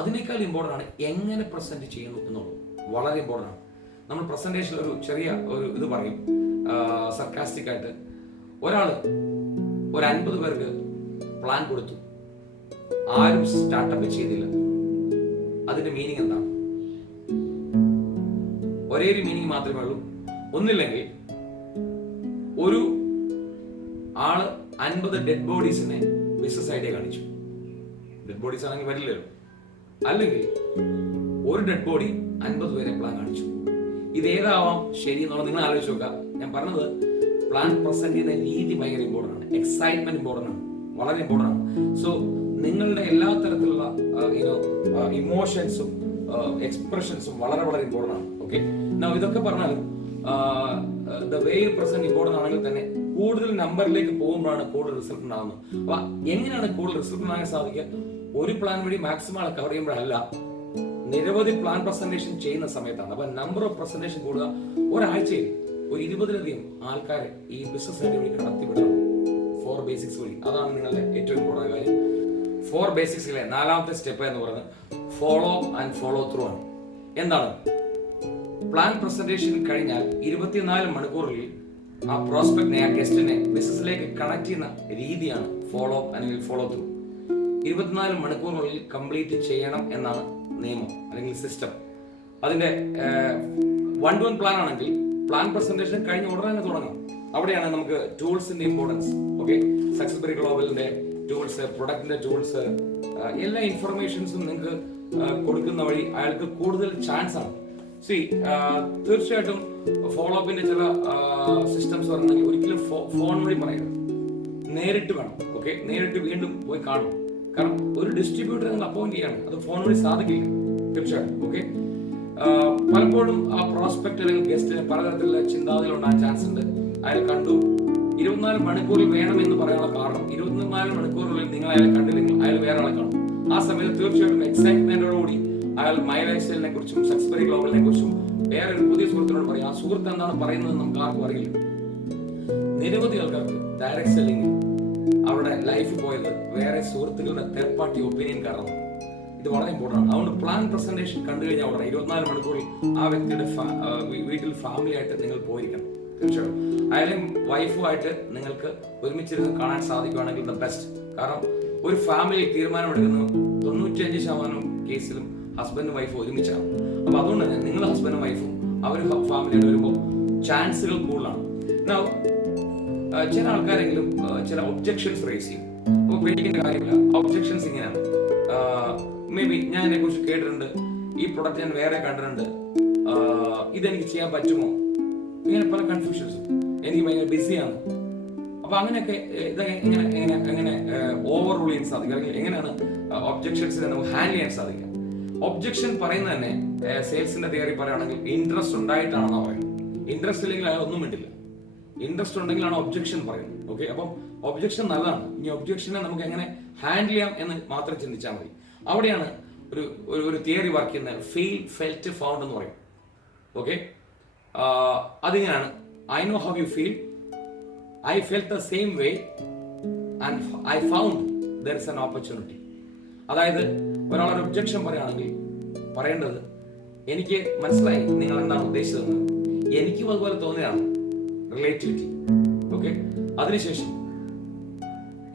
അതിനേക്കാൾ ഇമ്പോർട്ടന്റ് ആണ് എങ്ങനെ പ്രസന്റ് ചെയ്യുന്നു എന്നുള്ളത്. വളരെ ഇമ്പോർട്ടന്റ് ആണ്. നമ്മൾ പ്രസന്റേഷനിൽ ഒരു ചെറിയ ഇത് പറയും, സർക്കാസ്റ്റിക് ആയിട്ട്. ഒരാള് ഒരു 50 പേർക്ക് പ്ലാൻ കൊടുത്തു, ആരും സ്റ്റാർട്ടപ്പ് ചെയ്തില്ല. അതിന്റെ മീനിങ് എന്താണ്? ഒരേ ഒരു മീനിങ് മാത്രമേ ഉള്ളൂ. ഒന്നില്ലെങ്കിൽ ഒരു ആള് 50 ഡെഡ് ബോഡീസിനെ ബിസിനസ് ഐഡിയ കാണിച്ചു. ഡെഡ് ബോഡീസ് ആണെങ്കിൽ വരില്ലല്ലോ. അല്ലെങ്കിൽ ഒരു ഡെഡ് ബോഡി 50 പേരെ പ്ലാൻ കാണിച്ചു. ഇത് ഏതാവാം ശരി എന്നുള്ളത് നിങ്ങൾ ആലോചിച്ച് നോക്കുക. ഞാൻ പറഞ്ഞത് പ്ലാൻ പ്രസന്റ് ചെയ്യുന്ന രീതി ഭയങ്കര ഇമ്പോർട്ടന്റ് ആണ്. എക്സൈറ്റ്മെന്റ് ഇമ്പോർട്ടന്റ് ആണ്, വളരെ ഇമ്പോർട്ടന്റ് ആണ്. സോ നിങ്ങളുടെ എല്ലാ തരത്തിലുള്ള ഇമോഷൻസും എക്സ്പ്രഷൻസും വളരെ വളരെ ഇമ്പോർട്ടൻ്റ് ആണ്. ഓക്കെ, ഇതൊക്കെ പറഞ്ഞാലും the way U present important ആണെങ്കിൽ തന്നെ കൂടുതൽ നമ്പറിലേക്ക് പോകുമ്പോഴാണ് കൂടുതൽ റിസൾട്ട് ഉണ്ടാകുന്നത്. അപ്പൊ എങ്ങനെയാണ് കൂടുതൽ റിസൾട്ട് ഉണ്ടാകാൻ സാധിക്കുക? ഒരു പ്ലാൻ വഴി മാക്സിമം ആൾ കവർ ചെയ്യുമ്പോഴല്ല, നിരവധി പ്ലാൻ പ്രസന്റേഷൻ ചെയ്യുന്ന സമയത്താണ്. അപ്പൊ നമ്പർ ഓഫ് പ്രസന്റേഷൻ കൂടുക. ഒരാഴ്ചയിൽ ഒരു 20-ലധികം ആൾക്കാരെ ഈ ബിസിനസ് ഐഡിയ വഴി കടത്തിവിടണം. 4 ബേസിക്സ് വഴി. അതാണ് നിങ്ങളുടെ ഏറ്റവും ഇമ്പോർട്ടൻ്റ് കാര്യം. 4 ബേസിക്സിലെ 4ാമത്തെ സ്റ്റെപ്പ് എന്ന് പറയുന്നത് ഫോളോ ആൻഡ് ഫോളോ ത്രൂ ആണ്. എന്താണ്? പ്ലാൻ പ്രസന്റേഷൻ കഴിഞ്ഞാൽ 24 മണിക്കൂറിൽ ആ പ്രോസ്പെക്ടിനെ, ആ ഗസ്റ്റിനെ ബിസിനസ്സിലേക്ക് കണക്ട് ചെയ്യുന്ന രീതിയാണ് ഫോളോ അല്ലെങ്കിൽ ഫോളോ ത്രൂ. 24 മണിക്കൂറിനുള്ളിൽ കംപ്ലീറ്റ് ചെയ്യണം എന്നാണ് നിയമം അല്ലെങ്കിൽ സിസ്റ്റം. അതിന്റെ 1-to-1 പ്ലാൻ ആണെങ്കിൽ പ്ലാൻ പ്രസന്റേഷൻ കഴിഞ്ഞ ഉടനെ തന്നെ തുടങ്ങാം. അവിടെയാണ് നമുക്ക് ടൂൾസിന്റെ ഇമ്പോർട്ടൻസ്. ഓക്കെ, സക്സസ്ബറി ഗ്ലോബലിന്റെ ടൂൾസ്, പ്രൊഡക്റ്റിന്റെ ടൂൾസ്, എല്ലാ ഇൻഫർമേഷൻസും നിങ്ങൾക്ക് കൊടുക്കുന്ന വഴി അയാൾക്ക് കൂടുതൽ ചാൻസ് ആണ്. തീർച്ചയായിട്ടും ഫോളോ അപ്പിന്റെ ചില സിസ്റ്റംസ് പറഞ്ഞെങ്കിൽ ഒരിക്കലും ഫോൺ വഴി പറയരുത്, നേരിട്ട് വേണം. ഓക്കെ, നേരിട്ട് വീണ്ടും പോയി കാണും. കാരണം ഒരു ഡിസ്ട്രിബ്യൂട്ടർ നിങ്ങൾ അപ്പോയിന്റ് ചെയ്യാണ്, അത് ഫോൺ വഴി സാധിക്കില്ല. തീർച്ചയായിട്ടും. ഓക്കെ, പലപ്പോഴും ആ പ്രോസ്പെക്ട് അല്ലെങ്കിൽ ഗസ്റ്റിന് പലതരത്തിലുള്ള ചിന്താഗതികൾ ഉണ്ടാകാൻ ചാൻസ് ഉണ്ട്. അയാൾ കണ്ടു, 24 മണിക്കൂറിൽ വേണം എന്ന് പറയാനുള്ള കാരണം 24 മണിക്കൂറിനുള്ളിൽ നിങ്ങൾ അയാളെ കണ്ടില്ലെങ്കിൽ അയാൾ വേറെ ആളെ കാണും. ആ സമയത്ത് തീർച്ചയായിട്ടും എക്സൈറ്റ്മെന്റോടുകൂടി അയാൾ മൈ ലൈഫ് സ്റ്റൈലിനെ കുറിച്ചും സക്സസ്ബറി ഗ്ലോബലിനെ കുറിച്ചും വേറെ ഒരു പുതിയ സുഹൃത്തിനോട് പറയും. ആ സുഹൃത്ത് എന്താണ് പറയുന്നത് നമുക്ക് ആർക്കും അറിയില്ല. നിരവധി ആൾക്കാർക്ക് ഡയറക്ട് സെല്ലിംഗ് അവരുടെ ലൈഫ് പോയത് വേറെ സുഹൃത്തുക്കളുടെ തേർഡ് പാർട്ടി ഒപ്പീനിയൻ കാരണമാണ്. ഇത് വളരെ ഇമ്പോർട്ടൻ്റ് ആണ്. അതുകൊണ്ട് പ്ലാൻ പ്രസന്റേഷൻ കണ്ടു കഴിഞ്ഞാൽ ഉടനെ 24 മണിക്കൂറിൽ ആ വ്യക്തിയുടെ വീട്ടിൽ ഫാമിലി ആയിട്ട് നിങ്ങൾ പോയിരിക്കണം. തീർച്ചയായിട്ടും അയാളും വൈഫുമായിട്ട് നിങ്ങൾക്ക് ഒരുമിച്ചിരുന്ന് കാണാൻ സാധിക്കുകയാണെങ്കിൽ ദ ബെസ്റ്റ്. കാരണം ഒരു ഫാമിലി തീരുമാനമെടുക്കുന്ന 95% കേസിലും ഹസ്ബൻഡും വൈഫും ഒരുമിച്ചാണ്. അപ്പൊ അതുകൊണ്ട് തന്നെ നിങ്ങൾ ഹസ്ബൻഡും വൈഫും അവർ ഫാമിലിയായിട്ട് വരുമ്പോൾ ചാൻസുകൾ കൂടുതലാണ്. ചില ആൾക്കാരെങ്കിലും ചില ഒബ്ജെക്ഷൻസ് റേസ് ചെയ്യും. അപ്പോൾ പേടിക്കേണ്ട കാര്യമില്ല. ഒബ്ജെക്ഷൻസ് ഇങ്ങനെയാണ്. മേ ബി ഞാൻ ഇതിനെ കുറിച്ച് കേട്ടിട്ടുണ്ട്, ഈ പ്രൊഡക്റ്റ് ഞാൻ വേറെ കണ്ടിട്ടുണ്ട്, ഇതെനിക്ക് ചെയ്യാൻ പറ്റുമോ, ഇങ്ങനെ പല കൺഫ്യൂഷൻസും. എനിക്ക് ഭയങ്കര ബിസിയാണ്. അപ്പൊ അങ്ങനെയൊക്കെ എങ്ങനെ ഓവർ റൂൾ ചെയ്യാൻ സാധിക്കും, അല്ലെങ്കിൽ എങ്ങനെയാണ് ഒബ്ജെക്ഷൻസിനെ നമുക്ക് ഹാൻഡിൽ ചെയ്യാൻ സാധിക്കുക? ഒബ്ജെക്ഷൻ പറയുന്നത് തന്നെ സെയിൽസിന്റെ തിയറി പറയുകയാണെങ്കിൽ ഇൻട്രസ്റ്റ് ഉണ്ടായിട്ടാണെന്നാ പറയുന്നത്. ഇൻട്രസ്റ്റ് ഇല്ലെങ്കിൽ അയാൾ ഒന്നും വേണ്ടില്ല. ഇൻട്രസ്റ്റ് ഉണ്ടെങ്കിലാണ് ഒബ്ജെക്ഷൻ പറയുന്നത്. ഓക്കെ, അപ്പം ഒബ്ജെക്ഷൻ നല്ലതാണ്. ഇനി ഒബ്ജെക്ഷനെ നമുക്ക് എങ്ങനെ ഹാൻഡിൽ ചെയ്യാം എന്ന് മാത്രം ചിന്തിച്ചാൽ മതി. അവിടെയാണ് ഒരു തിയറി വർക്ക് ചെയ്യുന്നത്. ഫീൽ, ഫെൽറ്റ്, ഫൗണ്ട് എന്ന് പറയും. ഓക്കെ, അതിങ്ങനെയാണ്. I know how you feel, I felt the same way and I found there is an opportunity. അതായത് ഒരാളൊരു ഒബ്ജെക്ഷൻ പറയുകയാണെങ്കിൽ പറയേണ്ടത്, എനിക്ക് മനസ്സിലായി നിങ്ങൾ എന്താണ് ഉദ്ദേശിച്ചതെന്ന്, എനിക്കും അതുപോലെ തോന്നിയാണ്, റിലേറ്റിവിറ്റി. ഓക്കെ, അതിനുശേഷം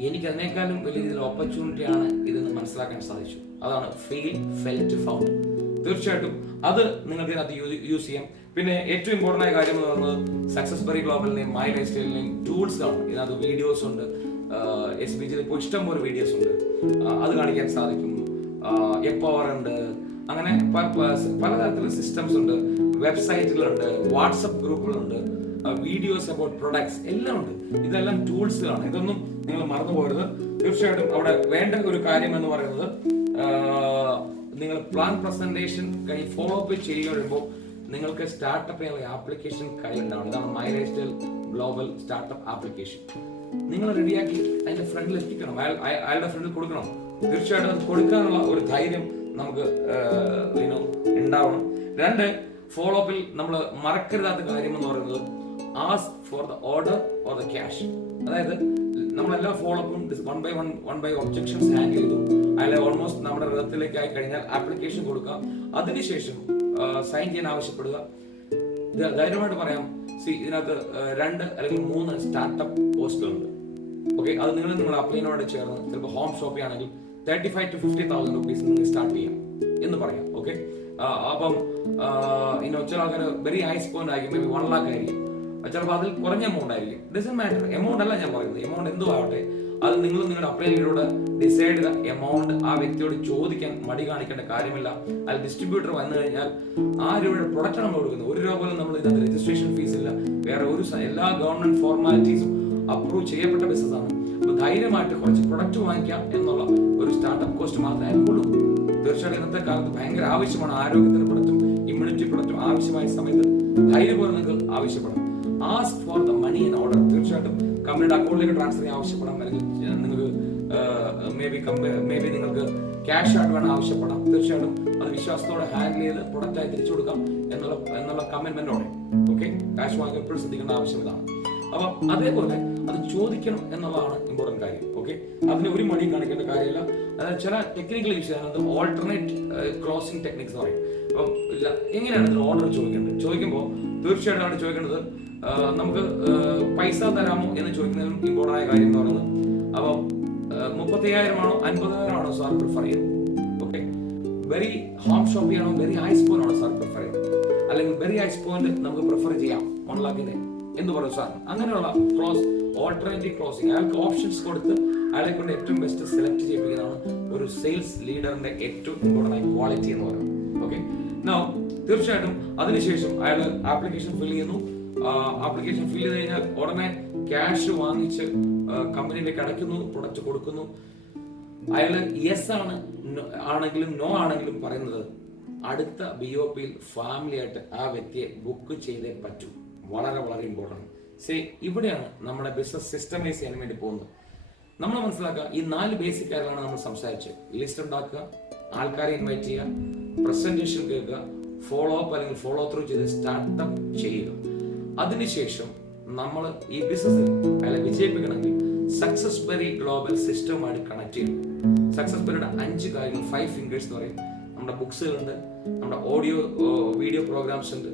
എനിക്ക് അതിനേക്കാളും വലിയ രീതിയിൽ ഓപ്പർച്യൂണിറ്റി ആണ് ഇതെന്ന് മനസ്സിലാക്കാൻ സാധിച്ചു. അതാണ് ഫീൽ, ഫെൽറ്റ്, ഫൗണ്ട്. തീർച്ചയായിട്ടും അത് നിങ്ങൾക്ക് ഇതിനകത്ത് യൂസ് ചെയ്യാം. പിന്നെ ഏറ്റവും ഇമ്പോർട്ടൻ്റ് ആയ കാര്യം എന്ന് പറയുന്നത് സക്സസ്ബറി ഗ്ലോബലിനെയും മൈ ലൈഫ് സ്റ്റൈലിനെയും ടൂൾസ് ആണ്. ഇതിനകത്ത് വീഡിയോസ് ഉണ്ട്. SBG ഇപ്പോൾ ഇഷ്ടംപോലെ വീഡിയോസ് ഉണ്ട്, അത് കാണിക്കാൻ സാധിക്കും. എംപവർ ഉണ്ട്, അങ്ങനെ പലതരത്തിലുള്ള സിസ്റ്റംസ് ഉണ്ട്, വെബ്സൈറ്റുകളുണ്ട്, വാട്സപ്പ് ഗ്രൂപ്പുകളുണ്ട്, വീഡിയോസ് അബൌട്ട് പ്രൊഡക്ട്സ് എല്ലാം ഉണ്ട്. ഇതെല്ലാം ടൂൾസുകളാണ്. ഇതൊന്നും നിങ്ങൾ മറന്നു പോകരുത്. തീർച്ചയായിട്ടും അവിടെ വേണ്ട ഒരു കാര്യം എന്ന് പറയുന്നത്, നിങ്ങൾ പ്ലാൻ പ്രസന്റേഷൻ കഴിഞ്ഞ് ഫോളോ അപ്പ് ചെയ്യുക വരുമ്പോൾ നിങ്ങൾക്ക് സ്റ്റാർട്ടപ്പ് ആപ്ലിക്കേഷൻ കയ്യിലുണ്ടാവണം. ഇതാണ് my life style global startup application. നിങ്ങൾ റെഡിയാക്കി അതിന്റെ ഫ്രണ്ടിൽ എത്തിക്കണം, അയാളുടെ ഫ്രണ്ടിൽ കൊടുക്കണം. തീർച്ചയായിട്ടും അത് കൊടുക്കാനുള്ള ഒരു ധൈര്യം നമുക്ക് ഉണ്ടാവണം. 2, ഫോളോ അപ്പിൽ നമ്മൾ മറക്കരുതാത്ത കാര്യം എന്ന് പറയുന്നത് ask for the order or the cash. അതായത് നമ്മളെല്ലാ ഫോളോ അപ്പും വൺ ബൈ ഒബ്ജെക്ഷൻസ് ഹാൻഡിൽ ചെയ്തു, അതിലെ ഓൾമോസ്റ്റ് നമ്മുടെ രഥത്തിലേക്ക് ആയി കഴിഞ്ഞാൽ ആപ്ലിക്കേഷൻ കൊടുക്കുക. അതിനുശേഷം സൈൻ ചെയ്യാൻ ആവശ്യപ്പെടുക. ധൈര്യമായിട്ട് പറയാം, ഇതിനകത്ത് 2 അല്ലെങ്കിൽ 3 സ്റ്റാർട്ടപ്പ് പോസ്റ്റുകളുണ്ട്. ഓക്കെ, അത് നിങ്ങൾ അപ്ലൈനോട് ചേർന്ന് ചിലപ്പോൾ ഹോം ഷോപ്പിംഗ് ആണെങ്കിൽ 35,000 to 50,000 rupees നിങ്ങൾ സ്റ്റാർട്ട് ചെയ്യാം എന്ന് പറയാം. ഓക്കെ, അപ്പം ചില ആൾക്കാർ വെരി ഹൈ സ്പോയിന്റ് ആയിരിക്കും, മേ ബി 1 lakh ആയിരിക്കും, ചിലപ്പോൾ അതിൽ കുറഞ്ഞ എമൗണ്ട് ആയിരിക്കും. ഡസൻ മാറ്റർ, എമൗണ്ട് അല്ല ഞാൻ പറയുന്നത്, എമൗണ്ട് എന്തും ആവട്ടെ, അത് നിങ്ങൾ നിങ്ങളുടെ അപ്ലൈനോട് ഡിസൈഡ് ചെയ്ത എമൗണ്ട് ആ വ്യക്തിയോട് ചോദിക്കാൻ മടി കാണിക്കേണ്ട കാര്യമില്ല. അത് ഡിസ്ട്രിബ്യൂട്ടർ വന്നു കഴിഞ്ഞാൽ ആ രൂപയുടെ പ്രൊഡക്റ്റ് നമ്മൾ കൊടുക്കുന്നത്. 1 രൂപ പോലും നമ്മൾ ഇതിനകത്ത് രജിസ്ട്രേഷൻ ഫീസ് ഇല്ല, വേറെ എല്ലാ ഗവൺമെന്റ് ഫോർമാലിറ്റീസും അപ്രൂവ് ചെയ്യപ്പെട്ട ബിസിനസ്സാണ്. അപ്പോൾ ധൈര്യമായിട്ട് കുറച്ച് പ്രൊഡക്റ്റ് വാങ്ങിക്കാം എന്നുള്ള ഒരു സ്റ്റാർട്ടപ്പ് കോസ്റ്റ് മാത്രമേ ആയിരിക്കുള്ളൂ. തീർച്ചയായിട്ടും ഇന്നത്തെ കാലത്ത് ഭയങ്കര ആവശ്യമാണ്. ആരോഗ്യത്തിന് പ്രൊഡക്റ്റും ഇമ്മ്യൂണിറ്റി പ്രൊഡക്റ്റും ആവശ്യമായ സമയത്ത് ധൈര്യപൂർവ്വം നിങ്ങൾക്ക് ആവശ്യപ്പെടാം. Ask for the money in order. തീർച്ചയായിട്ടും കമ്പനിയുടെ അക്കൗണ്ടിലേക്ക് ട്രാൻസ്ഫർ ചെയ്യാൻ ആവശ്യപ്പെടാം. അല്ലെങ്കിൽ നിങ്ങൾക്ക് മേ ബി നിങ്ങൾക്ക് ക്യാഷ് ആയിട്ട് വേണം ആവശ്യപ്പെടാം. തീർച്ചയായിട്ടും അത് വിശ്വാസത്തോടെ ഹാൻഡിൽ ചെയ്ത് പ്രൊഡക്റ്റായി തിരിച്ചു കൊടുക്കാം എന്നുള്ള കമ്മിറ്റ്മെന്റോടെ. ഓക്കെ, ക്യാഷ് വാങ്ങി എപ്പോഴും ശ്രദ്ധിക്കേണ്ട ആവശ്യം ഇതാണ്. അപ്പം അതേപോലെ അത് ചോദിക്കണം എന്നുള്ളതാണ് ഇമ്പോർട്ടന്റ് കാര്യം. ഓക്കെ, അതിന് ഒരു മടിയും കാണിക്കേണ്ട കാര്യമില്ല. അതായത് ചില ടെക്നിക്കൽ യൂസ് ചെയ്യാൻ ഓൾട്ടർനേറ്റ് ക്ലോസിംഗ് ടെക്നിക്സ് എന്ന് പറയും. അപ്പം എങ്ങനെയാണ് ഇതിന് ഓർഡർ ചോദിക്കുമ്പോൾ തീർച്ചയായിട്ടും ആണ് ചോദിക്കേണ്ടത്. നമുക്ക് പൈസ തരാമോ എന്ന് ചോദിക്കുന്നതിനും ഇമ്പോർട്ടൻ്റ് ആയ കാര്യം എന്ന് പറയുന്നത്, അപ്പോൾ 35,000 ആണോ 50,000 ആണോ സാർ പ്രിഫർ ചെയ്യുന്നത്? ഓക്കെ, വെരി ഹോം ഷോപ്പ് ചെയ്യണോ വെരി ഹൈസ് പോയിന്റ് ആണോ സാർ പ്രിഫർ ചെയ്യുന്നത്? അല്ലെങ്കിൽ വെരി ഹൈസ് പോയിന്റ് നമുക്ക് പ്രിഫർ ചെയ്യാം 1 lakhിന്റെ എന്ന് പറയും സാർ. അങ്ങനെയുള്ള ഓൾട്ടർനേറ്റീവ് ക്ലോസിംഗ്, അയാൾക്ക് ഓപ്ഷൻസ് കൊടുത്ത് അയാളെ കൊണ്ട് ഏറ്റവും ബെസ്റ്റ് സെലക്ട് ചെയ്യിപ്പിക്കുന്നതാണ് ഒരു സെയിൽസ് ലീഡറിന്റെ ഏറ്റവും ഇമ്പോർട്ടൻ്റ് ആയ ക്വാളിറ്റി എന്ന് പറയുന്നത്. ഓക്കെ, തീർച്ചയായിട്ടും അതിനുശേഷം അയാൾ ആപ്ലിക്കേഷൻ ഫിൽ ചെയ്യുന്നു. ആപ്ലിക്കേഷൻ ഫിൽ ചെയ്ത് കഴിഞ്ഞാൽ ഉടനെ ക്യാഷ് വാങ്ങിച്ച് കമ്പനിയിലേക്ക് അടയ്ക്കുന്നു, പ്രൊഡക്റ്റ് കൊടുക്കുന്നു. അയാൾ യെസ് ആണെങ്കിലും നോ ആണെങ്കിലും പറയുന്നത് അടുത്ത BOPയിൽ ഫാമിലി ആയിട്ട് ആ വ്യക്തിയെ ബുക്ക് ചെയ്തേ പറ്റൂ. വളരെ വളരെ ഇമ്പോർട്ടൻ്റ്. ഇവിടെയാണ് നമ്മുടെ ബിസിനസ് സിസ്റ്റമൈസ് ചെയ്യാൻ വേണ്ടി പോകുന്നത്. നമ്മൾ മനസ്സിലാക്കുക, ഈ 4 ബേസിക് കാര്യങ്ങളാണ് നമ്മൾ സംസാരിച്ച്. ലിസ്റ്റ് ഉണ്ടാക്കുക, ആൾക്കാരെ ഇൻവൈറ്റ് ചെയ്യുക, പ്രസന്റേഷൻ കേൾക്കുക, ഫോളോ അപ്പ് അല്ലെങ്കിൽ ഫോളോ ത്രൂ ചെയ്ത് സ്റ്റാർട്ടപ്പ് ചെയ്യുക. അതിനുശേഷം നമ്മൾ ഈ ബിസിനസ്സിൽ അയാളെ വിജയിപ്പിക്കണമെങ്കിൽ സക്സസ് ബെറി ഗ്ലോബൽ സിസ്റ്റവുമായിട്ട് കണക്ട് ചെയ്യണം. സക്സസ് ബെറിയുടെ 5 കാര്യങ്ങൾ, 5 ഫിംഗേഴ്സ് എന്ന് പറയും. നമ്മുടെ ബുക്സുകളുണ്ട്, നമ്മുടെ വീഡിയോ പ്രോഗ്രാംസ് ഉണ്ട്,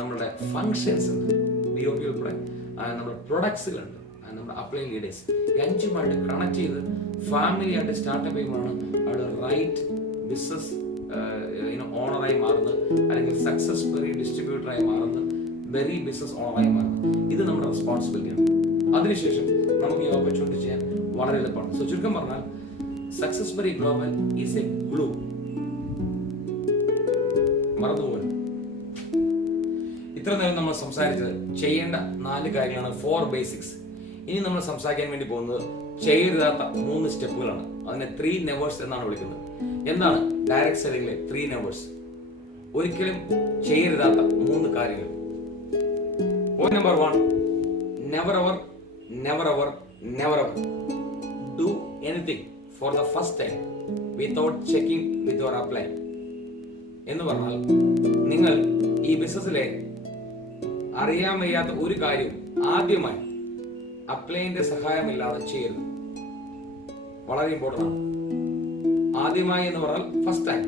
നമ്മുടെ ഫങ്ഷൻസ് ഉണ്ട്, BOP ഉൾപ്പെടെ നമ്മുടെ പ്രൊഡക്ട്സുകളുണ്ട്, നമ്മുടെ അപ്ലൈ ലീഡേഴ്സ്. ഈ 5ഉമായിട്ട് കണക്ട് ചെയ്ത് ഫാമിലി ആയിട്ട് സ്റ്റാർട്ടപ്പ് ചെയ്യുമ്പോഴാണ് അവിടെ റൈറ്റ് ബിസിനസ് ഓണറായി മാറുന്നത്, അല്ലെങ്കിൽ സക്സസ് ബെറി ഡിസ്ട്രിബ്യൂട്ടറായി മാറുന്നത്, ബെറി ബിസിനസ് ഓണറായി മാറുന്നത്. ഇത് നമ്മുടെ റെസ്പോൺസിബിലിറ്റിയാണ്. അതിനുശേഷം നമുക്ക് ഈ ഓപ്പർച്യൂണിറ്റി ചെയ്യാൻ വളരെ എളുപ്പമാണ്. ചുരുക്കം പറഞ്ഞാൽ Successberry Global is a glue. മറന്നുപോകരുത്. ഇത്ര നേരം നമ്മൾ സംസാരിച്ചത് ചെയ്യേണ്ട 4 കാര്യങ്ങളാണ്, 4 ബേസിക്സ്. ഇനി നമ്മൾ സംസാരിക്കാൻ വേണ്ടി പോകുന്നത് ചെയ്യരുതാത്ത 3 സ്റ്റെപ്പുകളാണ്. അതിനെ 3 നെവേഴ്സ് എന്നാണ് വിളിക്കുന്നത്. എന്താണ് ഡയറക്ട് സെല്ലിംഗിലെ 3 നെവേഴ്സ്? ഒരിക്കലും ചെയ്യരുതാത്ത 3 കാര്യങ്ങൾ. Point number 1, never ever do anything for the first time without checking with your upline. എന്ന് പറഞ്ഞാൽ നിങ്ങൾ ഈ ബിസിനസ്സിലെ അറിയാൻ വയ്യാത്ത ഒരു കാര്യം ആദ്യമായി അപ്ലൈന്റെ സഹായമില്ലാതെ ചെയ്യരുത്. വളരെ ഇമ്പോർട്ടൻ്റ് ആണ്. ആദ്യമായി എന്ന് പറഞ്ഞാൽ ഫസ്റ്റ് ടൈം.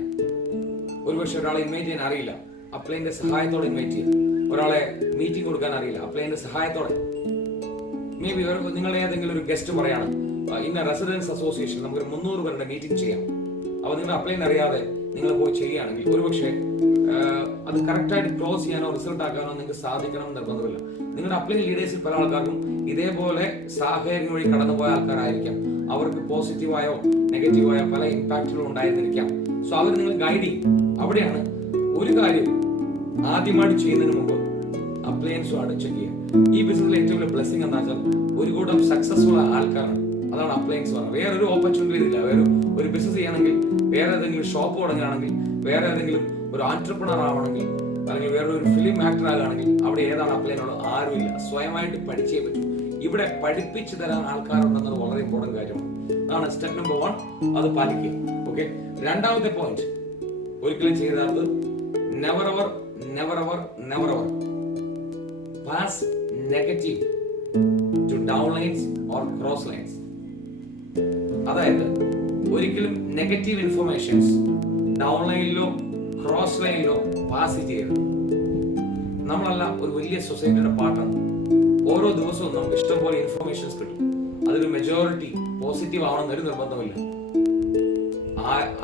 ഒരുപക്ഷെ ഒരാളെ ഇൻവൈറ്റ് ചെയ്യാൻ അറിയില്ല, അപ്ലൈന്റെ സഹായത്തോടെ ഇൻവൈറ്റ് ചെയ്യുക. ഒരാളെ മീറ്റിംഗ് കൊടുക്കാൻ അറിയില്ല, അപ്ലൈന്റെ സഹായത്തോടെ. മേ ബി നിങ്ങൾ ഏതെങ്കിലും ഒരു ഗസ്റ്റ് പറയാണ്, ഇന്ന റെസിഡൻസ് അസോസിയേഷൻ നമുക്കൊരു 300 പേരുടെ മീറ്റിംഗ് ചെയ്യാം. അപ്പോൾ നിങ്ങൾ അപ്ലൈൻ അറിയാതെ നിങ്ങൾ പോയി ചെയ്യുകയാണെങ്കിൽ ഒരുപക്ഷെ അത് കറക്റ്റായിട്ട് ക്ലോസ് ചെയ്യാനോ റിസൾട്ട് ആക്കാനോ നിങ്ങൾക്ക് സാധിക്കണം നിർബന്ധമില്ല. നിങ്ങളുടെ അപ്ലൈൻ ലീഡേഴ്സിൽ പല ആൾക്കാർക്കും ഇതേപോലെ സാഹചര്യം വഴി കടന്നുപോയ ആൾക്കാരായിരിക്കാം. അവർക്ക് പോസിറ്റീവായോ നെഗറ്റീവായോ പല ഇമ്പാക്റ്റുകളും ഉണ്ടായിരുന്നിരിക്കാം. അവർ നിങ്ങൾ ഗൈഡ് ചെയ്യും. അവിടെയാണ് ഒരു കാര്യം ആദ്യമായിട്ട് ചെയ്യുന്നതിന് മുമ്പ് അപ്ലയൻസുമായിട്ട് ചെക്ക് ചെയ്യുക. ഈ ബിസിനസ്സിലെ ഏറ്റവും വലിയ ബ്ലെസ്സിംഗ് എന്താ വെച്ചാൽ ഒരു കൂട്ടം സക്സസ്ഫുൾ ആൾക്കാരാണ്. അതാണ് അപ്ലയൻസ് പറയുന്നത്. വേറൊരു ഓപ്പർച്യൂണിറ്റി ഇല്ല. ഒരു ബിസിനസ് ചെയ്യണമെങ്കിൽ, വേറെ ഏതെങ്കിലും ഷോപ്പ് തുടങ്ങുകയാണെങ്കിൽ, വേറെ ഏതെങ്കിലും ഒരു ആന്റർപ്രണർ ആവണമെങ്കിൽ, അല്ലെങ്കിൽ വേറൊരു ഫിലിം ആക്ടർ ആകുകയാണെങ്കിൽ അവിടെ ഏതാണ് അപ്ലൈനുള്ളത്? ആരുമില്ല. സ്വയമായിട്ട് പഠിച്ചേ പറ്റൂ. ഇവിടെ പഠിപ്പിച്ചു തരാൻ ആൾക്കാരുണ്ടെന്നത് വളരെ ഇമ്പോർട്ടന്റ് കാര്യമാണ്. അതാണ് സ്റ്റെപ്പ് നമ്പർ 1. അത് പാലിക്കുക. ഓക്കെ, രണ്ടാമത്തെ പോയിന്റ് ഒരിക്കലും ചെയ്താൽ never ever pass negative to downlines or cross lines. അതായത് ഒരിക്കലും നെഗറ്റീവ് ഇൻഫർമേഷൻസ് ഡൗൺലൈനിലോ ക്രോസ് ലൈനിലോ പാസ് ചെയ്യരുത്. നമ്മളെല്ലാം ഒരു വലിയ സൊസൈറ്റിയുടെ പാർട്ടാണ്. ഓരോ ദിവസവും നമുക്ക് ഇഷ്ടംപോലെ ഇൻഫർമേഷൻസ് കിട്ടും. അതിലൊരു മെജോറിറ്റി പോസിറ്റീവ് ആവണമെന്നൊരു നിർബന്ധമില്ല.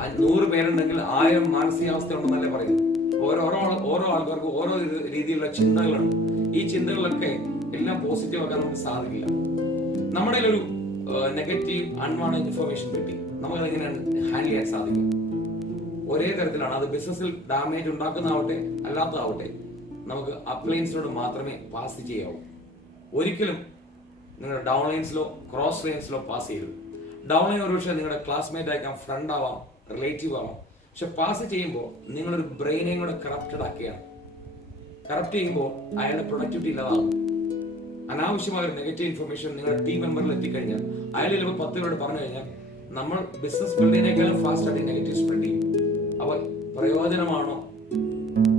100 പേരുണ്ടെങ്കിൽ 1000 മാനസികാവസ്ഥ ഉണ്ടെന്നല്ലേ പറയുന്നത്. ഓരോ ആൾക്കാർക്കും ഓരോ രീതിയിലുള്ള ചിന്തകളുണ്ട്. ഈ ചിന്തകളൊക്കെ എല്ലാം പോസിറ്റീവ് ആക്കാൻ നമുക്ക് സാധിക്കില്ല. നമ്മുടെ ഒരു നെഗറ്റീവ് അൺവാണ്ടഡ് ഇൻഫർമേഷൻ കിട്ടി, നമുക്ക് അതെങ്ങനെ ഹാൻഡിൽ ചെയ്യാൻ സാധിക്കും? ഒരേ തരത്തിലാണ്. അത് ബിസിനസ്സിൽ ഡാമേജ് ഉണ്ടാക്കുന്നതാവട്ടെ അല്ലാത്തതാവട്ടെ, നമുക്ക് അപ്ലൈൻസിനോട് മാത്രമേ പാസ് ചെയ്യാവൂ. ഒരിക്കലും നിങ്ങളുടെ ഡൗൺലൈൻസിലോ ക്രോസ് ലൈൻസിലോ പാസ് ചെയ്യരുത്. ഡൗൺലൈൻ ഒരുപക്ഷെ നിങ്ങളുടെ ക്ലാസ്മേറ്റ് ആയിരിക്കാം, ഫ്രണ്ട് ആവാം, റിലേറ്റീവ് ആവാം. പക്ഷെ പാസ് ചെയ്യുമ്പോൾ നിങ്ങളൊരു ബ്രെയിനെയും കൂടെ കറപ്റ്റഡ് ആക്കുകയാണ്. കറപ്റ്റ് ചെയ്യുമ്പോൾ അയാളുടെ പ്രൊഡക്ടിവിറ്റി ഇല്ലാതാകും. അനാവശ്യമായ ഒരു നെഗറ്റീവ് ഇൻഫർമേഷൻ നിങ്ങളുടെ ടീം മെമ്പറിൽ എത്തിക്കഴിഞ്ഞാൽ അയാൾ ചിലപ്പോൾ 10 പേരോട് പറഞ്ഞു കഴിഞ്ഞാൽ നമ്മൾ ബിസിനസ് ബിൽഡ് ചെയ്യുന്നതിനേക്കാളും ഫാസ്റ്റ് ആയിട്ട് നെഗറ്റീവ് സ്പ്രെഡ് ചെയ്യും. അപ്പോൾ പ്രയോജനമാണോ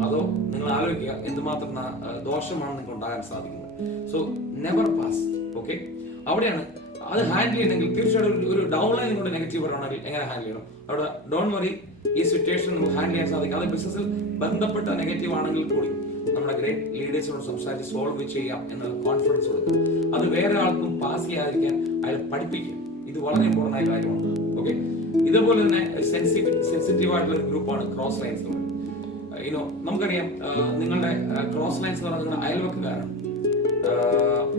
അതോ നിങ്ങൾ ആലോചിക്കുക എന്തുമാത്രം ദോഷമാണ് നിങ്ങൾക്ക് ഉണ്ടാകാൻ സാധിക്കുന്നത്. So never pass. ഓക്കെ, അവിടെയാണ് അത് ഹാൻഡിൽ ചെയ്യണമെങ്കിൽ തീർച്ചയായിട്ടും ഒരു ഡൗൺലൈൻ കൊണ്ട് നെഗറ്റീവ് പറയുകയാണെങ്കിൽ എങ്ങനെ ഹാൻഡിൽ ചെയ്യണം. അവിടെ ഡോണ്ട് വറി, ഈ സിറ്റുവേഷൻ നമുക്ക് ഹാൻഡിൽ ചെയ്യാൻ സാധിക്കും. അത് ബിസിനസ്സിൽ ബന്ധപ്പെട്ട നെഗറ്റീവ് ആണെങ്കിൽ കൂടി നമ്മുടെ ഗ്രേറ്റ് ലീഡേഴ്സിനോട് സംസാരിച്ച് സോൾവ് ചെയ്യാം എന്നുള്ള കോൺഫിഡൻസ് കൊടുക്കുക. അത് വേറെ ആൾക്കും പാസ് ചെയ്യാതിരിക്കാൻ അയാൾ പഠിപ്പിക്കുക. ഇത് വളരെ ഇമ്പോർട്ടൻ്റ് ആയ കാര്യമാണ്. ഓക്കെ, ഇതുപോലെ തന്നെ സെൻസിറ്റീവ് ആയിട്ടുള്ള ഒരു ഗ്രൂപ്പാണ് ക്രോസ് ലൈൻസ്. നമുക്കറിയാം നിങ്ങളുടെ ക്രോസ് ലൈൻസ് എന്ന് പറഞ്ഞാൽ നിങ്ങളുടെ അയൽവക്കാരാണ്.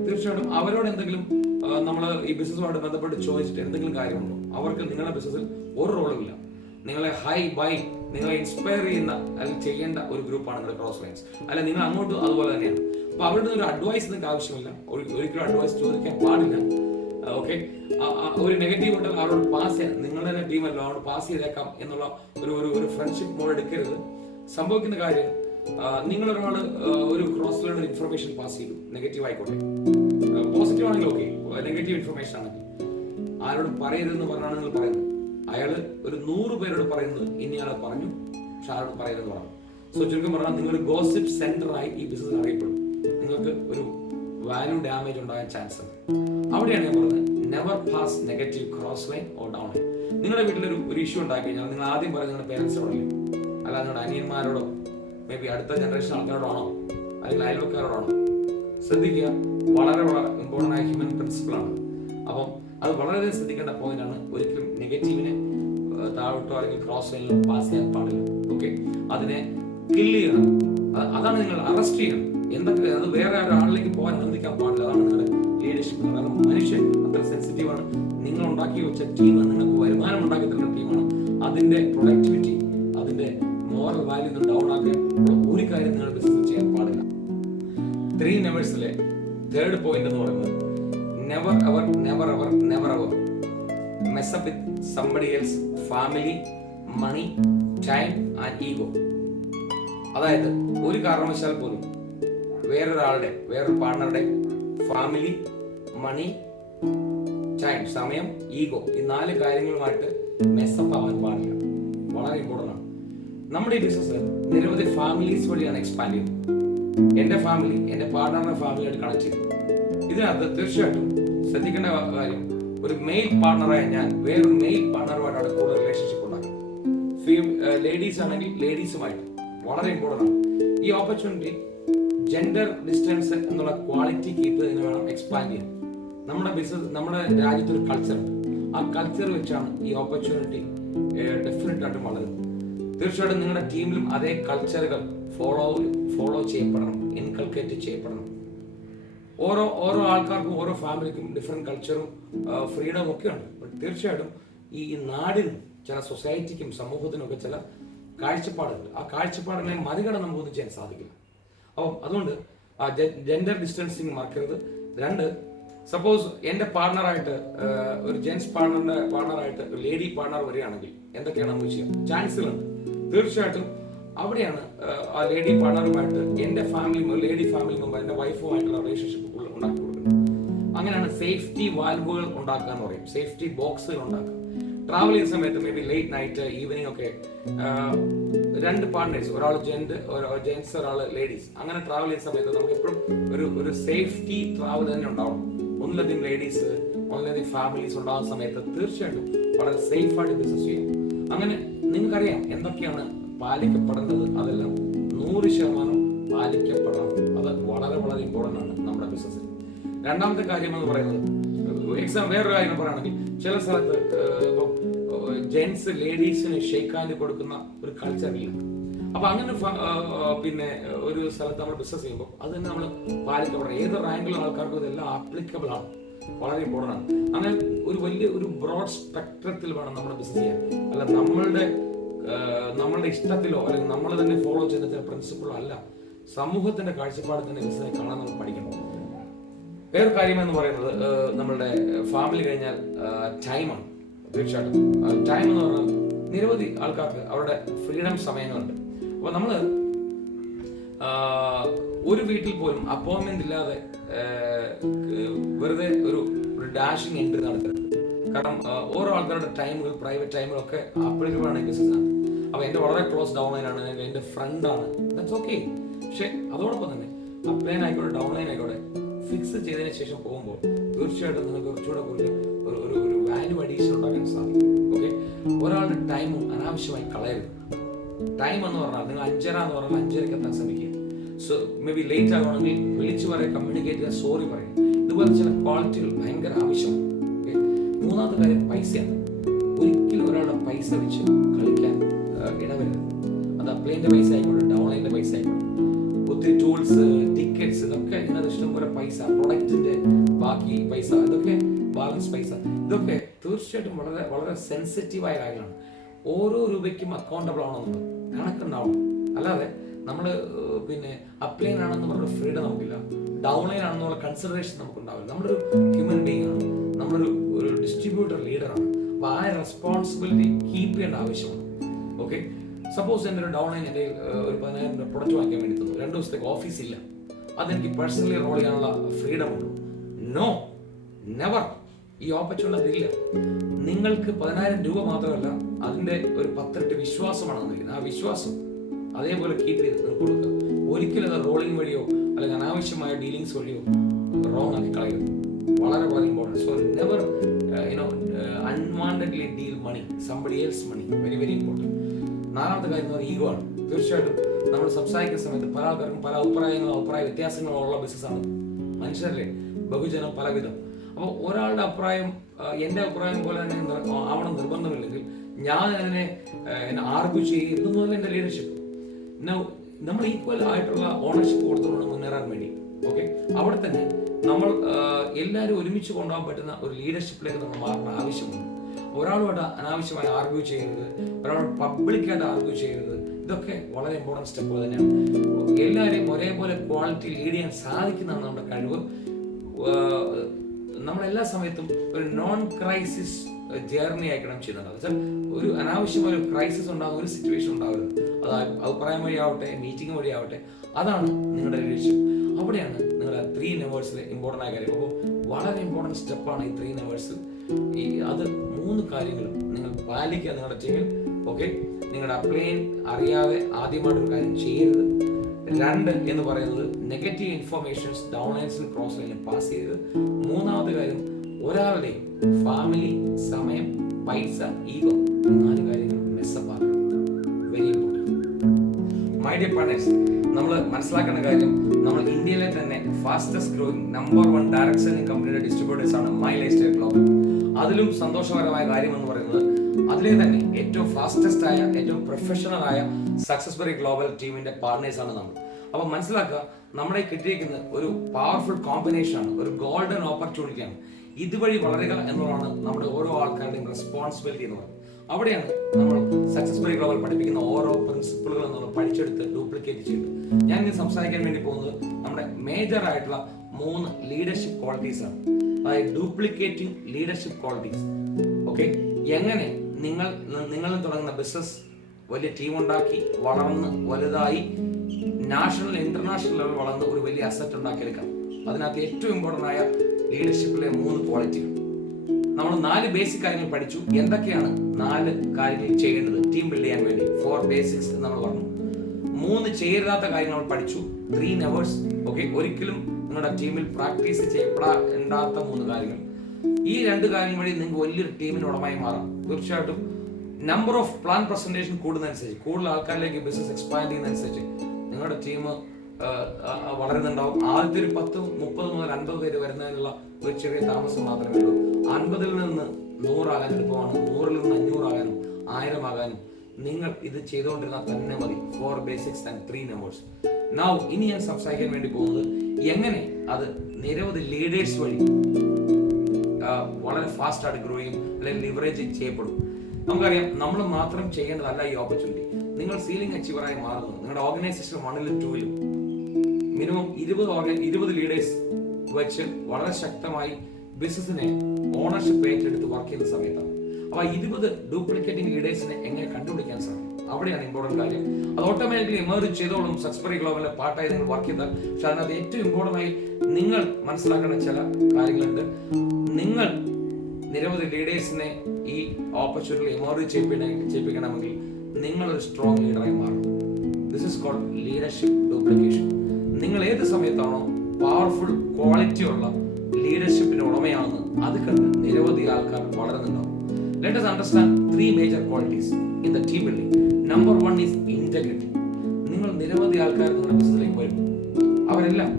തീർച്ചയായിട്ടും അവരോട് എന്തെങ്കിലും നമ്മൾ ഈ ബിസിനസ്സുമായിട്ട് ബന്ധപ്പെട്ട് ചോദിച്ചിട്ട് എന്തെങ്കിലും കാര്യമുണ്ടോ? അവർക്ക് നിങ്ങളുടെ ബിസിനസ്സിൽ ഒരു റോളും ഇല്ല. നിങ്ങളെ ഹൈ ബൈ നിങ്ങളെ ഇൻസ്പയർ ചെയ്യുന്ന അല്ലെങ്കിൽ ചെയ്യേണ്ട ഒരു ഗ്രൂപ്പാണ് നിങ്ങളുടെ ക്രോസ് ലൈൻസ്. അല്ല നിങ്ങൾ അങ്ങോട്ടും അതുപോലെ തന്നെയാണ്. അപ്പൊ അവരുടെ ഒരു അഡ്വൈസ് നിങ്ങൾക്ക് ആവശ്യമില്ല, ഒരിക്കലും അഡ്വൈസ് ചോദിക്കാൻ പാടില്ല. ഓക്കെ, ഒരു നെഗറ്റീവ് ഉണ്ടെങ്കിൽ അവരോട് പാസ് ചെയ്യാം. നിങ്ങളുടെ തന്നെ ടീമല്ലോ അവരോട് പാസ് ചെയ്തേക്കാം എന്നുള്ള ഒരു ഫ്രണ്ട്ഷിപ്പ് മോഡ് എടുക്കരുത്. സംഭവിക്കുന്ന കാര്യം നിങ്ങളൊരാള് ഒരു ക്രോസ് ലൈൻ ഇൻഫർമേഷൻ പാസ് ചെയ്തു, നെഗറ്റീവ് ആയിക്കോട്ടെ, പോസിറ്റീവ് ആണെങ്കിൽ ഓക്കെ, നെഗറ്റീവ് ഇൻഫർമേഷൻ ആണെങ്കിൽ ആരോടും പറയരുതെന്ന് പറഞ്ഞാണ് നിങ്ങൾ പറയുന്നത്. അയാള് ഒരു 100 പേരോട് പറയുന്നത് ഇനി ആളെ പറഞ്ഞു, പക്ഷെ ആരോട് പറയരുതെന്ന് പറഞ്ഞു. സോ ചുരുക്കം പറഞ്ഞാൽ നിങ്ങൾ ഗോസിപ്പ് സെന്റർ ആയി ഈ ബിസിനസ് അറിയപ്പെടും. നിങ്ങൾക്ക് ഒരു വാല്യൂ ഡാമേജ് ഉണ്ടാകാൻ ചാൻസ് ഉണ്ട്. അവിടെയാണ് ഞാൻ പറഞ്ഞത് never pass negative cross line or down line. നിങ്ങളുടെ വീട്ടിലൊരു ഇഷ്യൂ ഉണ്ടാക്കി കഴിഞ്ഞാൽ നിങ്ങൾ ആദ്യം പറയുന്നത് നിങ്ങളുടെ പേരൻസിനോടല്ലേ, അല്ലാതെ നിങ്ങളുടെ അനിയന്മാരോടോ മേ ബി അടുത്ത ജനറേഷൻ ആൾക്കാരോടാണോ അല്ലെങ്കിൽ അയൽവക്കാരോടാണോ? ശ്രദ്ധിക്കുക, വളരെ ഇമ്പോർട്ടൻ്റ് ആയ ഹ്യൂമൻ പ്രിൻസിപ്പിൾ ആണ്. അപ്പം അത് വളരെയധികം ശ്രദ്ധിക്കേണ്ട പോയിന്റ് ആണ്. ഒരിക്കലും നെഗറ്റീവിനെ താഴോട്ടോ അല്ലെങ്കിൽ ക്രോസ് ലൈനിലോ പാസ് ചെയ്യാൻ പാടില്ല. ഓക്കെ, അതിനെ കില്ല് ചെയ്യണം. അതാണ് നിങ്ങൾ അറസ്റ്റ് ചെയ്യണം. എന്തൊക്കെ അത് വേറെ ഒരാളിലേക്ക് പോകാൻ അനുവദിക്കാൻ പാടില്ല. അതാണ് നിങ്ങളുടെ ലീഡർഷിപ്പ്. കാരണം മനുഷ്യൻ അത്ര സെൻസിറ്റീവ് ആണ്. നിങ്ങൾ ഉണ്ടാക്കി വെച്ച ടീം നിങ്ങൾക്ക് വരുമാനം ഉണ്ടാക്കി തരുന്ന ടീമാണ്. അതിന്റെ പ്രൊഡക്ടിവിറ്റി, അതിന്റെ മോറൽ വാല്യൂ ഡൗൺ ആക്കാൻ ഒരു കാര്യം നിങ്ങൾ ബിസിനസ് ചെയ്യാൻ പാടില്ല. 3 നെവേഴ്സിലെ തേർഡ് പോയിന്റ് എന്ന് പറയുന്നത് never ever never ever never ever mess up with somebody else family money time and ego. അതായത് ഒരു കാരണവശാൽ പോലും വേറൊരു പാർട്ണറുടെ ഫാമിലി, മണി, ടൈം, സമയം, ഈഗോ, ഈ 4 കാര്യങ്ങളുമായിട്ട് മെസ്സപ്പ് ആവാൻ പാടില്ല. വളരെ ഇമ്പോർട്ടൻ്റ് ആണ്. നമ്മുടെ ഈ ബിസിനസ് നിരവധി ഫാമിലീസ് വഴിയാണ് എക്സ്പാൻഡ് ചെയ്യുന്നത്. എന്റെ ഫാമിലി എന്റെ പാർട്ണറുടെ ഫാമിലിയായിട്ട് കണക്ട് ചെയ്യും. ഇതിനകത്ത് തീർച്ചയായിട്ടും ശ്രദ്ധിക്കേണ്ട കാര്യം, ഒരു മെയിൽ പാർട്ണറായ ഞാൻ വേറൊരു മെയിൽ പാർട്ണറുമായിട്ടാണ് കൂടുതൽ റിലേഷൻഷിപ്പ് ഉണ്ടാക്കുന്നത്. ലേഡീസ് ആണെങ്കിൽ ലേഡീസുമായിട്ട് വളരെ ഇമ്പോർട്ടൻ്റ് ആണ്. ഈ ഓപ്പർച്യൂണിറ്റി ജെൻഡർ ഡിസ്റ്റൻസ് എന്നുള്ള ക്വാളിറ്റി കീപ്പ് ചെയ്തതിന് വേണം എക്സ്പാൻഡ് ചെയ്യാൻ. നമ്മുടെ ബിസിനസ്, നമ്മുടെ രാജ്യത്തൊരു കൾച്ചർ ഉണ്ട്. ആ കൾച്ചർ വെച്ചാണ് ഈ ഓപ്പർച്യൂണിറ്റി ഡെഫിനറ്റ് ആയിട്ടും വളരുന്നത്. തീർച്ചയായിട്ടും നിങ്ങളുടെ ടീമിലും അതേ കൾച്ചറുകൾ ഫോളോ ചെയ്യപ്പെടണം, ഇൻകൾക്കേറ്റ് ചെയ്യപ്പെടണം. ഓരോ ആൾക്കാർക്കും ഓരോ ഫാമിലിക്കും ഡിഫറെന്റ് കൾച്ചറും ഫ്രീഡം ഒക്കെ ഉണ്ട്. തീർച്ചയായിട്ടും ഈ നാടിനും ചില സൊസൈറ്റിക്കും സമൂഹത്തിനും ഒക്കെ ചില കാഴ്ചപ്പാടുണ്ട്. ആ കാഴ്ചപ്പാടിനെ മറികടന്ന് നമുക്കൊന്നും ചെയ്യാൻ സാധിക്കില്ല. അപ്പം അതുകൊണ്ട് ആ ജെൻഡർ ഡിസ്റ്റൻസിങ് മറക്കരുത്. 2, സപ്പോസ് എന്റെ പാർട്ണറായിട്ട് ഒരു ജെൻസ് പാർട്ണറായിട്ട് ഒരു ലേഡി പാർട്ണർ വരികയാണെങ്കിൽ എന്തൊക്കെയാണ് നമുക്ക് ചെയ്യാം? ചാൻസുകളുണ്ട്. തീർച്ചയായിട്ടും അവിടെയാണ് ആ ലേഡി പാർട്ണറുമായിട്ട് എന്റെ ലേഡി ഫാമിലി മെമ്പർ എന്റെ വൈഫുമായിട്ടുള്ള റിലേഷൻഷിപ്പ് ഉണ്ടാക്കി കൊടുക്കുന്നത്. അങ്ങനെയാണ് സേഫ്റ്റി വാൽവുകൾ ഉണ്ടാക്കുക എന്ന് പറയും, സേഫ്റ്റി ബോക്സുകൾ ഉണ്ടാക്കുക. ട്രാവൽ ചെയ്യുന്ന സമയത്ത് may be late night evening ഒക്കെ 2 പാർട്ട്നേഴ്സ്, ഒരാൾ ജെന്റ്സ് ഒരാൾ ലേഡീസ്, അങ്ങനെ ട്രാവൽ ചെയ്യുന്ന സമയത്ത് നമുക്ക് എപ്പോഴും ഒരു സേഫ്റ്റി ട്രാവൽ തന്നെ ഉണ്ടാവണം. ഒന്നിലധികം ലേഡീസ്, ഒന്നിലധികം ഫാമിലീസ് ഉണ്ടാകുന്ന സമയത്ത് തീർച്ചയായിട്ടും വളരെ സേഫ് ആയിട്ട് ബിസിനസ് ചെയ്യാം. അങ്ങനെ നിങ്ങൾക്കറിയാം എന്തൊക്കെയാണ് പാലിക്കപ്പെടേണ്ടത്, അതെല്ലാം 100% പാലിക്കപ്പെടണം. അത് വളരെ വളരെ ഇമ്പോർട്ടൻ്റ് ആണ് നമ്മുടെ ബിസിനസ്സിൽ. രണ്ടാമത്തെ കാര്യം എന്ന് പറയുന്നത്, വേറൊരു കാര്യം പറയുകയാണെങ്കിൽ ചില സ്ഥലത്ത് ഇപ്പം ജെന്റ്സ് ലേഡീസിന് ഷേക്ക് ഹാൻഡ് കൊടുക്കുന്ന ഒരു കൾച്ചർ ഇല്ല. അപ്പൊ അങ്ങനെ പിന്നെ ഒരു സ്ഥലത്ത് നമ്മൾ ബിസിനസ് ചെയ്യുമ്പോൾ അത് തന്നെ നമ്മൾ പാലിക്കപ്പെടണം. ഏത് റാങ്കിലുള്ള ആൾക്കാർക്കും ഇതെല്ലാം ആപ്ലിക്കബിൾ ആണ്, വളരെ ഇമ്പോർട്ടൻ്റ് ആണ്. അങ്ങനെ ഒരു ബ്രോഡ് സ്പെക്ട്രത്തിൽ വേണം നമ്മുടെ ബിസിനസ് ചെയ്യാൻ. അല്ല നമ്മളുടെ ഇഷ്ടത്തിലോ അല്ലെങ്കിൽ നമ്മൾ തന്നെ ഫോളോ ചെയ്യുന്ന പ്രിൻസിപ്പിളോ അല്ല, സമൂഹത്തിന്റെ കാഴ്ചപ്പാട് തന്നെ ബിസിനസ് കാണാൻ നമ്മൾ പഠിക്കണം. വേറൊരു കാര്യം എന്ന് പറയുന്നത് നമ്മളുടെ ഫാമിലി കഴിഞ്ഞാൽ ടൈമാണ്. തീർച്ചയായിട്ടും ടൈം എന്ന് പറഞ്ഞാൽ നിരവധി ആൾക്കാർക്ക് അവരുടെ ഫ്രീഡം സമയങ്ങളുണ്ട്. അപ്പോൾ നമ്മൾ ഒരു വീട്ടിൽ പോലും അപ്പോയിന്റ്മെന്റ് ഇല്ലാതെ വെറുതെ ഒരു ഡാഷിങ് എൻട്രി നടത്തരുത്. കാരണം ഓരോ ആൾക്കാരുടെ ടൈമുകൾ, പ്രൈവറ്റ് ടൈമുകളൊക്കെ അപ്പോഴാണ് ബിസിനസ്സാണ്. അപ്പൊ എന്റെ വളരെ ക്ലോസ് ഡൗൺലൈനാണ്, എന്റെ ഫ്രണ്ടാണ്, ദാറ്റ്സ് ഓക്കെ. പക്ഷെ അതോടൊപ്പം തന്നെ അപ്ലൈൻ ആയിക്കോട്ടെ ഡൗൺലൈൻ ആയിക്കോട്ടെ ഫിക്സ് ചെയ്തതിനു ശേഷം പോകുമ്പോൾ തീർച്ചയായിട്ടും നിങ്ങൾക്ക് കുറച്ചുകൂടെ കൂടുതൽ ഒരു വാല്യൂ അഡീഷൻ ഉണ്ടാക്കാൻ സാധിക്കും. ഓക്കെ, ഒരാളുടെ ടൈമും അനാവശ്യമായി കളയരുത്. ടൈം എന്ന് പറഞ്ഞാൽ നിങ്ങൾ 5:30 എന്ന് പറഞ്ഞാൽ 5:30 എത്താൻ ശ്രമിക്കുക. സോ മേ ബി ലേറ്റ് ആകണമെങ്കിൽ വിളിച്ചു പറയുക, കമ്മ്യൂണിക്കേറ്റ് ചെയ്യുക, സോറി പറയുക. ഇതുപോലെ ചില ക്വാളിറ്റികൾ ഭയങ്കര ആവശ്യമാണ്. മൂന്നാമത്തെ കാര്യം പൈസയാണ്. ഒരിക്കലും ഒരാളുടെ പൈസ വെച്ച് കളിക്കാൻ ഇടവരുത്. അത് അപ്ലൈൻ്റെ പൈസ ആയിക്കോട്ടെ, ഡൗൺലൈൻ്റെ പൈസ ആയിക്കോട്ടെ, ഒത്തിരി ടൂൾസ്, ടിക്കറ്റ്സ്, ഇതൊക്കെ ഇതിനകത്ത് ഇഷ്ടംപോലെ പൈസ, പ്രൊഡക്റ്റിന്റെ ബാക്കി പൈസ, ഇതൊക്കെ ബാലൻസ് പൈസ, ഇതൊക്കെ തീർച്ചയായിട്ടും വളരെ വളരെ സെൻസിറ്റീവായ കാര്യമാണ്. ഓരോ രൂപയ്ക്കും അക്കൗണ്ടബിൾ ആണെന്നുണ്ട്, കണക്കുണ്ടാവണം. അല്ലാതെ നമ്മൾ പിന്നെ അപ്ലൈൻ ആണെന്ന് പറഞ്ഞ ഫ്രീഡം നമുക്കില്ല, ഡൗൺലൈൻ ആണെന്നുള്ള കൺസിഡറേഷൻ നമുക്കുണ്ടാവില്ല. നമ്മളൊരു ഹ്യൂമൻ ബീങ് ആണ്, നമ്മളൊരു ഡിസ്ട്രിബ്യൂട്ടർ ലീഡറാണ്. അപ്പോൾ ആ റെസ്പോൺസിബിലിറ്റി കീപ്പ് ചെയ്യേണ്ട ആവശ്യമാണ്. ഓക്കെ, സപ്പോസ് എൻ്റെ ഒരു ഡൗൺലൈൻ എൻ്റെ ഒരു 10,000 രൂപ പ്രൊഡക്റ്റ് വാങ്ങിക്കാൻ വേണ്ടി തന്നു, 2 ദിവസത്തേക്ക് ഓഫീസില്ല, അതെനിക്ക് പേഴ്സണലി റോൾ ചെയ്യാനുള്ള ഫ്രീഡം ഉണ്ടോ? No, never. ഈ ഓപ്പർച്യൂണിറ്റി ഇല്ല. നിങ്ങൾക്ക് 10,000 രൂപ മാത്രമല്ല, അതിന്റെ ഒരു 10 ഇരട്ടി വിശ്വാസമാണ് തന്നിരിക്കുന്നത്. ആ വിശ്വാസം അതേപോലെ കീപ്പ് ചെയ്ത് കൊടുക്കുക. ഒരിക്കലും അത് റോളിംഗ് വഴിയോ അല്ലെങ്കിൽ അനാവശ്യമായ ഡീലിങ്സ് വഴിയോ റോങ് ആക്കി കളയരുത്. വളരെ വളരെ important. So never unwantedly deal money, somebody else money. Very very important. 4ാമത്തെ കാര്യം എന്ന് പറഞ്ഞാൽ ഈഗോ ആണ്. തീർച്ചയായിട്ടും നമ്മൾ സംസാരിക്കുന്ന സമയത്ത് പല ആൾക്കാർക്കും പല അഭിപ്രായ വ്യത്യാസങ്ങളും ഉള്ള ബിസിനസ്സാണ്. മനുഷ്യരല്ലേ, ബഹുജനം പലവിധം. അപ്പോൾ ഒരാളുടെ അഭിപ്രായം എൻ്റെ അഭിപ്രായം പോലെ തന്നെ ആവണം നിർബന്ധമില്ലെങ്കിൽ ഞാൻ അതിനെ ആർഗ്യൂ ചെയ്യുന്നതല്ല എൻ്റെ ലീഡർഷിപ്പ്. നമ്മൾ ഈക്വൽ ആയിട്ടുള്ള ഓണർഷിപ്പ് കൊടുത്തുകൊണ്ട് മുന്നേറാൻ വേണ്ടി. ഓക്കെ, അവിടെ തന്നെ നമ്മൾ എല്ലാവരും ഒരുമിച്ച് കൊണ്ടുപോകാൻ പറ്റുന്ന ഒരു ലീഡർഷിപ്പിലേക്ക് നമ്മൾ മാറേണ്ട ആവശ്യമുണ്ട്. ഒരാളുമായിട്ട് അനാവശ്യമായി ആർഗ്യൂ ചെയ്യരുത്, ഒരാളോട് പബ്ലിക്കായിട്ട് ആർഗ്യൂ ചെയ്യരുത്. ഇതൊക്കെ വളരെ ഇമ്പോർട്ടൻറ്റ് സ്റ്റെപ്പുകൾ തന്നെയാണ്. എല്ലാവരെയും ഒരേപോലെ ക്വാളിറ്റി ലീഡ് ചെയ്യാൻ സാധിക്കുന്നതാണ് നമ്മുടെ കഴിവ്. നമ്മളെല്ലാ സമയത്തും ഒരു നോൺ ക്രൈസിസ് ജേർണി ആയിക്കണം ചെയ്യുന്നത്. ഒരു അനാവശ്യമായ ഒരു ക്രൈസിസ് ഉണ്ടാകുന്ന ഒരു സിറ്റുവേഷൻ ഉണ്ടാവരുത്. അത് അഭിപ്രായം വഴിയാവട്ടെ, മീറ്റിംഗ് വഴിയാവട്ടെ, അതാണ് നിങ്ങളുടെ ലീഡർഷിപ്പ്. അവിടെയാണ് നിങ്ങളുടെ 3 നെവേഴ്സിലെ ഇമ്പോർട്ടൻ്റ് ആയ കാര്യം. അപ്പോൾ വളരെ ഇമ്പോർട്ടൻറ്റ് സ്റ്റെപ്പാണ് ഈ 3 നെവേഴ്സ്. അത് 3 കാര്യങ്ങളും നിങ്ങൾ പാലിക്കുക നിങ്ങളുടെ ടീമിൽ. ഓക്കെ, നിങ്ങളുടെ അപ്ലൈൻ അറിയാതെ ആദ്യമായിട്ടൊരു കാര്യം ചെയ്യരുത്. 2 എന്ന് പറയുന്നത് നെഗറ്റീവ് ഇൻഫർമേഷൻസ് ഡൗൺലൈൻസിൽ ക്രോസ് ലൈനിൽ പാസ് ചെയ്യരുത്. 3ാമത്തെ കാര്യം ഒരാളുടെയും ഫാമിലി, സമയം, പൈസ, ഈഗോ, 4 കാര്യങ്ങൾ മെസ്സപ്പ് ആക്കണം. Very important. My dear partners, നമ്മൾ മനസ്സിലാക്കേണ്ട കാര്യം, നമ്മൾ ഇന്ത്യയിലെ തന്നെ fastest growing number 1 direct selling കമ്പനിയുടെ ഡിസ്ട്രിബ്യൂട്ടേഴ്സ് ആണ് മൈ ലൈഫ് സ്റ്റൈൽ ഗ്ലോബൽ. അതിലും സന്തോഷകരമായ കാര്യം എന്ന് പറയുന്നത് അതിലെ തന്നെ ഏറ്റവും ഫാസ്റ്റസ്റ്റ് ആയ, ഏറ്റവും പ്രൊഫഷണൽ ആയ സക്സസ്ബറി ഗ്ലോബൽ ടീമിന്റെ പാർട്ട്നേഴ്സ് ആണ് നമ്മൾ. അപ്പൊ മനസ്സിലാക്കുക, നമ്മളെ കിട്ടിയിരിക്കുന്ന ഒരു പവർഫുൾ കോമ്പിനേഷൻ ആണ്, ഒരു ഗോൾഡൻ ഓപ്പർച്യൂണിറ്റിയാണ്. ഇതുവഴി വളരുക എന്നുള്ളതാണ് നമ്മുടെ ഓരോ ആൾക്കാരുടെയും റെസ്പോൺസിബിലിറ്റി എന്ന് പറയുന്നത്. അവിടെയാണ് നമ്മൾ സക്സസ്ബറി ഗ്ലോബൽ പഠിപ്പിക്കുന്ന ഓരോ പ്രിൻസിപ്പിളുകളും നമ്മൾ പഠിച്ചെടുത്ത് ഡ്യൂപ്ലിക്കേറ്റ് ചെയ്യുന്നത്. ഞാൻ ഇന്ന് സംസാരിക്കാൻ വേണ്ടി പോകുന്നത് നമ്മുടെ മേജർ ആയിട്ടുള്ള 3 ലീഡർഷിപ്പ് ക്വാളിറ്റീസ് ആണ്. അതായത് ഡ്യൂപ്ലിക്കേറ്റിംഗ് ലീഡർഷിപ്പ് ക്വാളിറ്റീസ്. ഓക്കെ, എങ്ങനെ നിങ്ങളിൽ തുടങ്ങുന്ന ബിസിനസ് വലിയ ടീം ഉണ്ടാക്കി വളർന്ന് വലുതായി നാഷണൽ ഇന്റർനാഷണൽ ലെവൽ വളർന്ന് ഒരു വലിയ അസറ്റ് ഉണ്ടാക്കിയെടുക്കാം. അതിനകത്ത് ഏറ്റവും ഇമ്പോർട്ടൻ്റ് ആയ ലീഡർഷിപ്പിലെ 3 ക്വാളിറ്റികൾ നമ്മൾ 4 ബേസിക് കാര്യങ്ങൾ പഠിച്ചു. എന്തൊക്കെയാണ് 4 കാര്യങ്ങൾ ചെയ്യേണ്ടത് ടീം ബിൽഡ് ചെയ്യാൻ വേണ്ടി? 4 ബേസിക്സ് നമ്മൾ പറഞ്ഞു. 3 ചെയ്യരുതാത്ത കാര്യങ്ങൾ നമ്മൾ പഠിച്ചു. 3 നെവേഴ്സ്. ഓക്കെ, ഒരിക്കലും നിങ്ങളുടെ ടീമിൽ പ്രാക്ടീസ് ചെയ്യപ്പെടാത്ത 3 കാര്യങ്ങൾ. ഈ 2 കാര്യങ്ങൾ വഴി നിങ്ങൾക്ക് വലിയൊരു ടീമിന് ഉടമയായി മാറാം. തീർച്ചയായിട്ടും നമ്പർ ഓഫ് പ്ലാൻ പ്രസന്റേഷൻ കൂടുന്നതനുസരിച്ച്, കൂടുതൽ ആൾക്കാരിലേക്ക് ബിസിനസ് എക്സ്പാൻഡ് ചെയ്യുന്നതനുസരിച്ച് നിങ്ങളുടെ ടീം വളരുന്നുണ്ടാവും. ആദ്യത്തെ ഒരു 10, 30 മുതൽ 50 പേര് വരുന്നതിനുള്ള ഒരു ചെറിയ താമസം മാത്രമേ ഉള്ളൂ. 50-ൽ നിന്ന് 100 ആകാൻ എളുപ്പമാണ്. 100-ൽ നിന്ന് 500 ആകാനും 1000 ആകാനും നിങ്ങൾ ഇത് ചെയ്തുകൊണ്ടിരുന്നാൽ തന്നെ മതി. 4 ബേസിക്സ് ആൻഡ് 3 നെവേഴ്സ്. നൗ ഇനി ഞാൻ സംസാരിക്കാൻ വേണ്ടി പോകുന്നത് എങ്ങനെ അത് നിരവധി ലീഡേഴ്സ് വഴി വളരെ ഫാസ്റ്റ് ആയിട്ട് ഗ്രോ ചെയ്യും അല്ലെങ്കിൽ ലിവറേജ് ചെയ്യപ്പെടും. നമുക്കറിയാം, നമ്മൾ മാത്രം ചെയ്യേണ്ടതല്ല ഈ ഓപ്പർച്യൂണിറ്റി. നിങ്ങൾ സീലിംഗ് അച്ചീവറായി മാറുന്നത് നിങ്ങളുടെ ഓർഗനൈസേഷൻ 1-ലും 2-ലും മിനിമം 20 ലീഡേഴ്സ് വെച്ച് വളരെ ശക്തമായി ബിസിനസിനെ ഓണർഷിപ്പ് ഏറ്റെടുത്ത് വർക്ക് ചെയ്യുന്ന സമയത്താണ്. അപ്പൊ 20 ഡ്യൂപ്ലിക്കേറ്റിംഗ് ലീഡേഴ്സിനെ എങ്ങനെ കണ്ടുപിടിക്കാൻ സാധിക്കും? അവിടെയാണ് ഇമ്പോർട്ടന്റ് കാര്യം. അത് ഓട്ടോമാറ്റിക്കലി എമർജ് ചെയ്തോളും സക്സസ്ഫുൾ ഗ്ലോബലിലെ പാർട്ടായി നിങ്ങൾ വർക്ക് ചെയ്താൽ. പക്ഷെ അതിനകത്ത് ഏറ്റവും ഇമ്പോർട്ടന്റ് ആയി നിങ്ങൾ മനസ്സിലാക്കേണ്ട ചില കാര്യങ്ങളുണ്ട്. നിങ്ങൾ നിരവധി ലീഡേഴ്സിനെ ഈ ഓപ്പർച്യൂണിറ്റി എമർജ് ചെയ്യിപ്പിക്കണമെങ്കിൽ നിങ്ങളൊരു സ്ട്രോങ് ലീഡറായി മാറും. This is called leadership duplication. നിങ്ങൾ ഏത് സമയത്താണോ പവർഫുൾ ക്വാളിറ്റി ഉള്ള ലീഡർഷിപ്പിന്റെ ഉടമയാണെന്ന് അത് കണ്ട് നിരവധി ആൾക്കാർ വളരുന്നുണ്ടാവും. Let us understand 3 major qualities in the team building. Number 1 is integrity. നിങ്ങൾ നിരവധി ആൾക്കാർ നിങ്ങളുടെ ബിസിനസ്സിലേക്ക് വരും. അവരെല്ലാം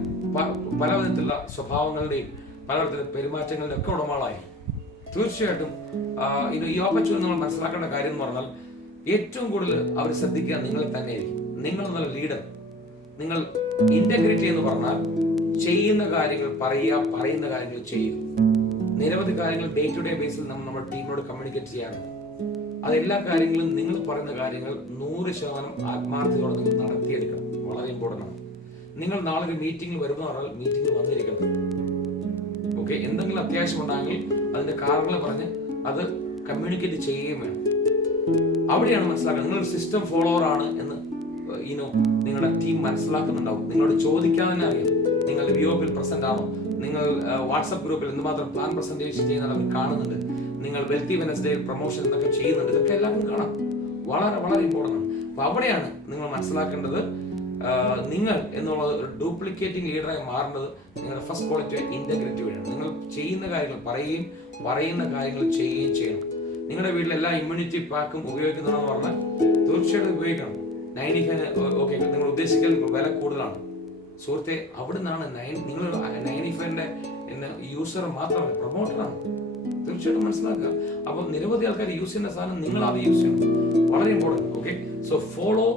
പല വിധത്തിലുള്ള സ്വഭാവങ്ങളുടെയും പലതരത്തിലുള്ള പെരുമാറ്റങ്ങളുടെയും ഒക്കെ ഉടമകളായി. തീർച്ചയായിട്ടും ഈ ഓപ്പർച്യൂണിറ്റി നമ്മൾ മനസ്സിലാക്കേണ്ട കാര്യം എന്ന് പറഞ്ഞാൽ ഏറ്റവും കൂടുതൽ അവർ ശ്രദ്ധിക്കുക നിങ്ങളെ തന്നെയായിരിക്കും. നിങ്ങൾ എന്നുള്ള ലീഡർ. നിങ്ങൾ ഇന്റഗ്രിറ്റി എന്ന് പറഞ്ഞാൽ ചെയ്യുന്ന കാര്യങ്ങൾ പറയുന്ന കാര്യങ്ങൾ ചെയ്യുക. നിരവധി കാര്യങ്ങൾ ഡേ ടു ഡേ ബേസിൽ നമ്മുടെ ടീമിനോട് കമ്മ്യൂണിക്കേറ്റ് ചെയ്യാറുണ്ട്. അതെല്ലാ കാര്യങ്ങളും നിങ്ങൾ പറയുന്ന കാര്യങ്ങൾ 100% ആത്മാർത്ഥതയോടെ നിങ്ങൾ നടത്തിയെടുക്കണം. വളരെ ഇമ്പോർട്ടൻ്റ് ആണ്. നിങ്ങൾ നാളെ ഒരു മീറ്റിംഗിൽ വരുന്ന പറഞ്ഞാൽ മീറ്റിംഗിൽ വന്നിരിക്കണം. ഓക്കെ, എന്തെങ്കിലും അത്യാവശ്യം ഉണ്ടെങ്കിൽ അതിന്റെ കാരണങ്ങൾ പറഞ്ഞ് അത് കമ്മ്യൂണിക്കേറ്റ് ചെയ്യുകയും വേണം. അവിടെയാണ് മനസ്സിലാക്കുന്നത് നിങ്ങളൊരു സിസ്റ്റം ഫോളോവർ ആണ് എന്ന് നിങ്ങളുടെ ടീം മനസ്സിലാക്കുന്നുണ്ടാവും. നിങ്ങളോട് ചോദിക്കാൻ തന്നെ അറിയാം നിങ്ങൾ വ്യൂപ്പിൽ പ്രസന്റ് ആണോ, നിങ്ങൾ വാട്സ്ആപ്പ് ഗ്രൂപ്പിൽ എന്തുമാത്രം പ്ലാൻ പ്രസന്റേഷൻ ചെയ്യുന്നത് അവർ കാണുന്നുണ്ട്, നിങ്ങൾ വെൽത്തി വെനസ്ഡേയിൽ പ്രൊമോഷൻ എന്നൊക്കെ ചെയ്യുന്നുണ്ട്, ഇതൊക്കെ എല്ലാവർക്കും കാണാം. വളരെ വളരെ ഇമ്പോർട്ടൻ്റ് ആണ്. അപ്പൊ അവിടെയാണ് നിങ്ങൾ മനസ്സിലാക്കേണ്ടത് നിങ്ങൾ എന്നുള്ളത് ഒരു ഡ്യൂപ്ലിക്കേറ്റിംഗ് ലീഡറായി മാറേണ്ടത് നിങ്ങളുടെ ഫസ്റ്റ് ക്വാളിറ്റി ഇന്റഗ്രിറ്റി വഴിയാണ്. നിങ്ങൾ ചെയ്യുന്ന കാര്യങ്ങൾ പറയുന്ന കാര്യങ്ങൾ ചെയ്യുകയും ചെയ്യണം. നിങ്ങളുടെ വീട്ടിൽ എല്ലാ ഇമ്മ്യൂണിറ്റി പാക്കും ഉപയോഗിക്കുന്നതാണെന്ന് പറഞ്ഞാൽ തീർച്ചയായിട്ടും ഉപയോഗിക്കണം. 95 ഓക്കെ, നിങ്ങൾ ഉദ്ദേശിക്കുന്ന വില കൂടുതലാണ് സുഹൃത്തെ. അവിടെ നിന്നാണ് നിങ്ങൾ 95ന്റെ യൂസർ മാത്രമല്ല, പ്രൊമോട്ടറാണ്. തീർച്ചയായിട്ടും മനസ്സിലാക്കുക. അപ്പൊ നിരവധി ആൾക്കാർ യൂസ് ചെയ്യുന്ന സാധനം നിങ്ങൾ അത് യൂസ് ചെയ്യണം. വളരെ important. Okay, so follow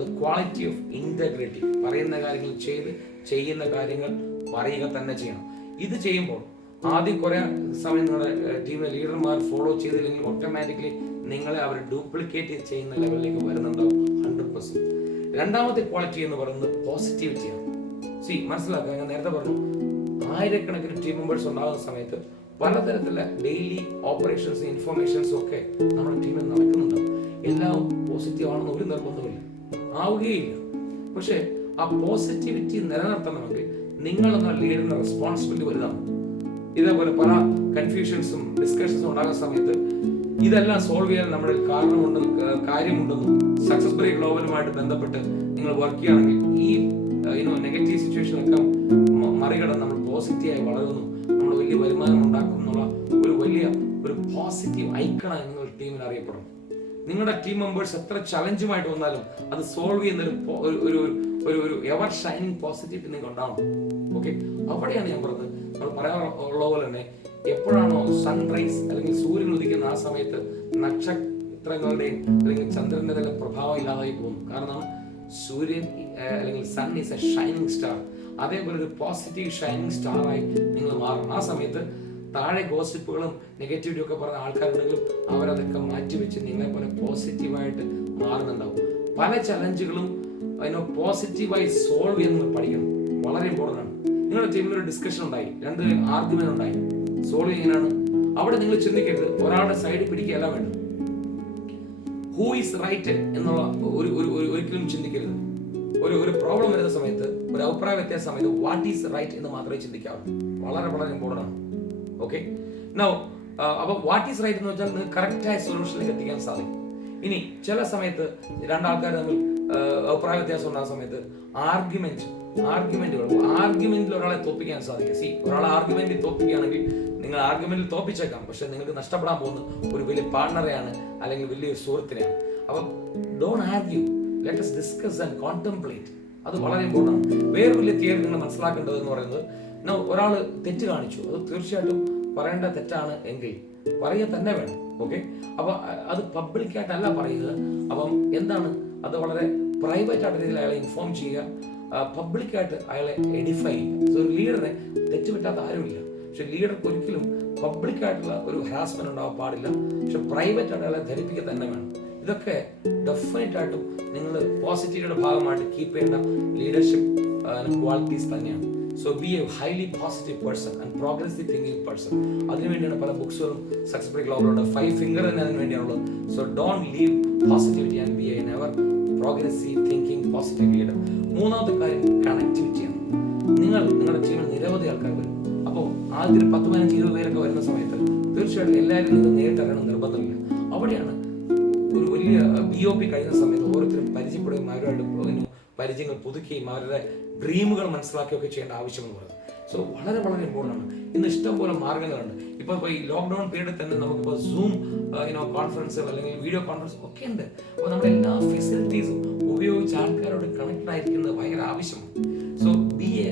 the quality of integrity. പറയുന്ന കാര്യങ്ങൾ ചെയ്യുന്ന കാര്യങ്ങൾ പറയുക തന്നെ ചെയ്യണം. ഇത് ചെയ്യുമ്പോൾ ആദ്യം കുറെ സമയം നിങ്ങളുടെ ടീമിലെ ലീഡർമാർ ഫോളോ ചെയ്തില്ലെങ്കിൽ ഓട്ടോമാറ്റിക്കലി നിങ്ങളെ അവർ ഡ്യൂപ്ലിക്കേറ്റ് ചെയ്യുന്ന ലെവലിലേക്ക് വരുന്നുണ്ടാവും 100%. രണ്ടാമത്തെ ക്വാളിറ്റി എന്ന് പറയുന്നത് പോസിറ്റിവിറ്റിയാണ്. മനസ്സിലാക്കുക, ഞാൻ നേരത്തെ പറഞ്ഞു ആയിരക്കണക്കിന് ടീം മെമ്പേഴ്സ് ഉണ്ടാകുന്ന സമയത്ത് പലതരത്തിലുള്ള ഡെയിലി ഓപ്പറേഷൻസും ഇൻഫോർമേഷൻസും ഒക്കെ നമ്മുടെ ടീമിൽ നടക്കുന്നുണ്ടാവും. എല്ലാം പോസിറ്റീവ് ആണെന്ന് ഒരു നിർബന്ധമില്ല, ആവുകയില്ല. പക്ഷെ ആ പോസിറ്റിവിറ്റി നിലനിർത്തണമെങ്കിൽ നിങ്ങളെന്ന ലീഡറിന്റെ റെസ്പോൺസിബിലിറ്റി വലുതാണ്. ഇതേപോലെ പല കൺഫ്യൂഷൻസും ഡിസ്കഷൻസും ഉണ്ടാകുന്ന സമയത്ത് ഇതെല്ലാം സോൾവ് ചെയ്യാൻ നമ്മുടെ കാര്യമുണ്ടെന്നും സക്സസ്ഫുൾ ഗ്ലോബലുമായിട്ട് ബന്ധപ്പെട്ട് നിങ്ങൾ വർക്ക് ചെയ്യുകയാണെങ്കിൽ ഈ നെഗറ്റീവ് സിറ്റുവേഷനൊക്കെ മറികടന്ന് നമ്മൾ പോസിറ്റീവായി വളരുന്നു, നമ്മൾ വലിയ വരുമാനം ഉണ്ടാക്കും എന്നുള്ള ഒരു പോസിറ്റീവ് ഐക്കണായി നിങ്ങൾ ടീമിൽ അറിയപ്പെടും. നിങ്ങളുടെ ടീം മെമ്പേഴ്സ് എത്ര ചലഞ്ചുമായിട്ട് വന്നാലും അത് സോൾവ് ചെയ്യുന്ന ഒരു എവർ ഷൈനിങ് പോസിറ്റിവിറ്റി നിങ്ങൾക്ക് ഉണ്ടാവണം. ഓക്കെ, അവിടെയാണ് ഞാൻ പറഞ്ഞത്. നമ്മൾ പറയാറുള്ള പോലെ തന്നെ എപ്പോഴാണോ സൺറൈസ് അല്ലെങ്കിൽ സൂര്യൻ ഉദിക്കുന്ന ആ സമയത്ത് നക്ഷത്രങ്ങളുടെയും അല്ലെങ്കിൽ ചന്ദ്രന്റെ തന്നെ പ്രഭാവം ഇല്ലാതായി പോകുന്നു. കാരണം സൂര്യൻ അല്ലെങ്കിൽ sun is a shining star. അതേപോലെ ഒരു പോസിറ്റീവ് ഷൈനിങ് സ്റ്റാർ ആയി നിങ്ങൾ മാറും. ആ സമയത്ത് താഴെ ഗോസിപ്പുകളും നെഗറ്റിവിറ്റി ഒക്കെ പറഞ്ഞ ആൾക്കാരുണ്ടെങ്കിലും അവരതൊക്കെ മാറ്റിവെച്ച് നിങ്ങളെ പോലെ പോസിറ്റീവായിട്ട് മാറുന്നുണ്ടാവും. പല ചലഞ്ചുകളും പോസിറ്റീവായി സോൾവ് ചെയ്യുന്നത് പഠിക്കണം. വളരെ ഇമ്പോർട്ടൻ്റ് ആണ്. നിങ്ങളുടെ ടീമിൽ ഒരു ഡിസ്കഷൻ ഉണ്ടായി, രണ്ട് ആർഗ്യുമെന്റ് ഉണ്ടായി, സോൾവ് ചെയ്യാനാണ്. അവിടെ നിങ്ങൾ ചിന്തിക്കരുത് ഒരാളുടെ സൈഡ് പിടിക്കുകയല്ല വേണ്ടത്. ഹൂ ഈസ് റൈറ്റ് എന്നുള്ള ഒരിക്കലും ചിന്തിക്കരുത്. ഒരു പ്രോബ്ലം വരുന്ന സമയത്ത്, ഒരു അഭിപ്രായ വ്യത്യാസ സമയത്ത് വാട്ട് ഈസ് റൈറ്റ് എന്ന് മാത്രമേ ചിന്തിക്കാവൂ. വളരെ വളരെ ഇമ്പോർട്ടൻ്റ് ആണ്. ഓക്കെ, നൗ അപ്പൊ വാട്ട് ഈസ് റൈറ്റ് എന്ന് വെച്ചാൽ നിങ്ങൾക്ക് കറക്റ്റായ സൊല്യൂഷനിലേക്ക് എത്തിക്കാൻ സാധിക്കും. ഇനി ചില സമയത്ത് രണ്ടാൾക്കാർ തമ്മിൽ അഭിപ്രായ വ്യത്യാസം ഉണ്ടാകുന്ന സമയത്ത് ആർഗ്യുമെന്റിൽ ഒരാളെ തോപ്പിക്കാൻ സാധിക്കും. ഒരാളെ ആർഗ്യുമെന്റിൽ തോപ്പിക്കുകയാണെങ്കിൽ നിങ്ങൾ ആർഗ്യുമെന്റിൽ തോപ്പിച്ചേക്കാം, പക്ഷെ നിങ്ങൾക്ക് നഷ്ടപ്പെടാൻ പോകുന്ന ഒരു വലിയ പാർട്ണറെയാണ് അല്ലെങ്കിൽ വലിയൊരു സുഹൃത്തിനെയാണ്. അപ്പം don't argue, let us discuss and contemplate. അത് വളരെ ഇമ്പോർട്ടൻ്റ് ആണ്. വേറെ വലിയ തിയറി നിങ്ങൾ മനസ്സിലാക്കേണ്ടത് എന്ന് പറയുന്നത്, ഒരാൾ തെറ്റ് കാണിച്ചു, അത് തീർച്ചയായിട്ടും പറയേണ്ട തെറ്റാണ് എങ്കിൽ പറയുക തന്നെ വേണം. ഓക്കെ, അപ്പൊ അത് പബ്ലിക്കായിട്ടല്ല പറയുക. അപ്പം എന്താണ് അത് വളരെ പ്രൈവറ്റ് ആയിട്ട് രീതിയിൽ അയാളെ ഇൻഫോം ചെയ്യുക, പബ്ലിക്കായിട്ട് അയാളെ എഡിഫൈ ചെയ്യുക. ഒരു ലീഡറെ തെറ്റുപറ്റാത്ത ആരുമില്ല. പക്ഷെ ലീഡർക്ക് ഒരിക്കലും പബ്ലിക്കായിട്ടുള്ള ഒരു ഹരാസ്മെന്റ് ഉണ്ടാവാൻ പാടില്ല. പക്ഷെ പ്രൈവറ്റ് ആയിട്ട് അയാളെ ധരിപ്പിക്കുക തന്നെ വേണം. ഇതൊക്കെ ഡെഫിനറ്റ് ആയിട്ടും നിങ്ങൾ പോസിറ്റിവിറ്റിയുടെ ഭാഗമായിട്ട് കീപ്പ് ചെയ്യേണ്ട ലീഡർഷിപ്പ് ക്വാളിറ്റീസ് തന്നെയാണ്. So be a highly positive person and progressive thinking person. അതിനുവേണ്ടിയാണ് പല ബുക്സുകളും സക്സസ് ബ്രേക്ക് ഗ്ലോബലുണ്ട്. 5 ഫിംഗർ തന്നെ അതിന് വേണ്ടിയാണുള്ളത്. So don't leave positivity and be a never progressive thinking positive leader. മൂന്നാമത്തെ കാര്യം കണക്ടിവിറ്റിയാണ്. നിങ്ങളുടെ ടീമിൽ നിരവധി ആൾക്കാർ വരും. അപ്പോൾ ആദ്യം 10-15-20 പേരൊക്കെ വരുന്ന സമയത്ത് തീർച്ചയായിട്ടും എല്ലാവരും നിങ്ങൾ നേരിട്ട് അറിയണം നിർബന്ധമില്ല. അവിടെയാണ് ഒരു വലിയ BOP കഴിയുന്ന സമയത്ത് ഓരോരുത്തരും പരിചയപ്പെടുകയും അവരുടെ പരിചയങ്ങൾ പുതുക്കുകയും അവരുടെ ഡ്രീമുകൾ മനസ്സിലാക്കുകയൊക്കെ ചെയ്യേണ്ട ആവശ്യമെന്ന് പറയുന്നത്. സോ വളരെ വളരെ ഇമ്പോർട്ടൻ്റ് ആണ്. ഇന്ന് ഇഷ്ടംപോലെ മാർഗ്ഗങ്ങളുണ്ട്. ഇപ്പോൾ ഈ ലോക്ക്ഡൗൺ പീരീഡിൽ തന്നെ നമുക്കിപ്പോൾ Zoom കോൺഫറൻസുകൾ അല്ലെങ്കിൽ വീഡിയോ കോൺഫറൻസ് ഒക്കെ ഉണ്ട്. അപ്പോൾ നമ്മുടെ എല്ലാ ഫെസിലിറ്റീസും ഉപയോഗിച്ച് ആൾക്കാരോട് കണക്ട് ആയിരിക്കുന്നത് ഭയങ്കര ആവശ്യമാണ്. So be A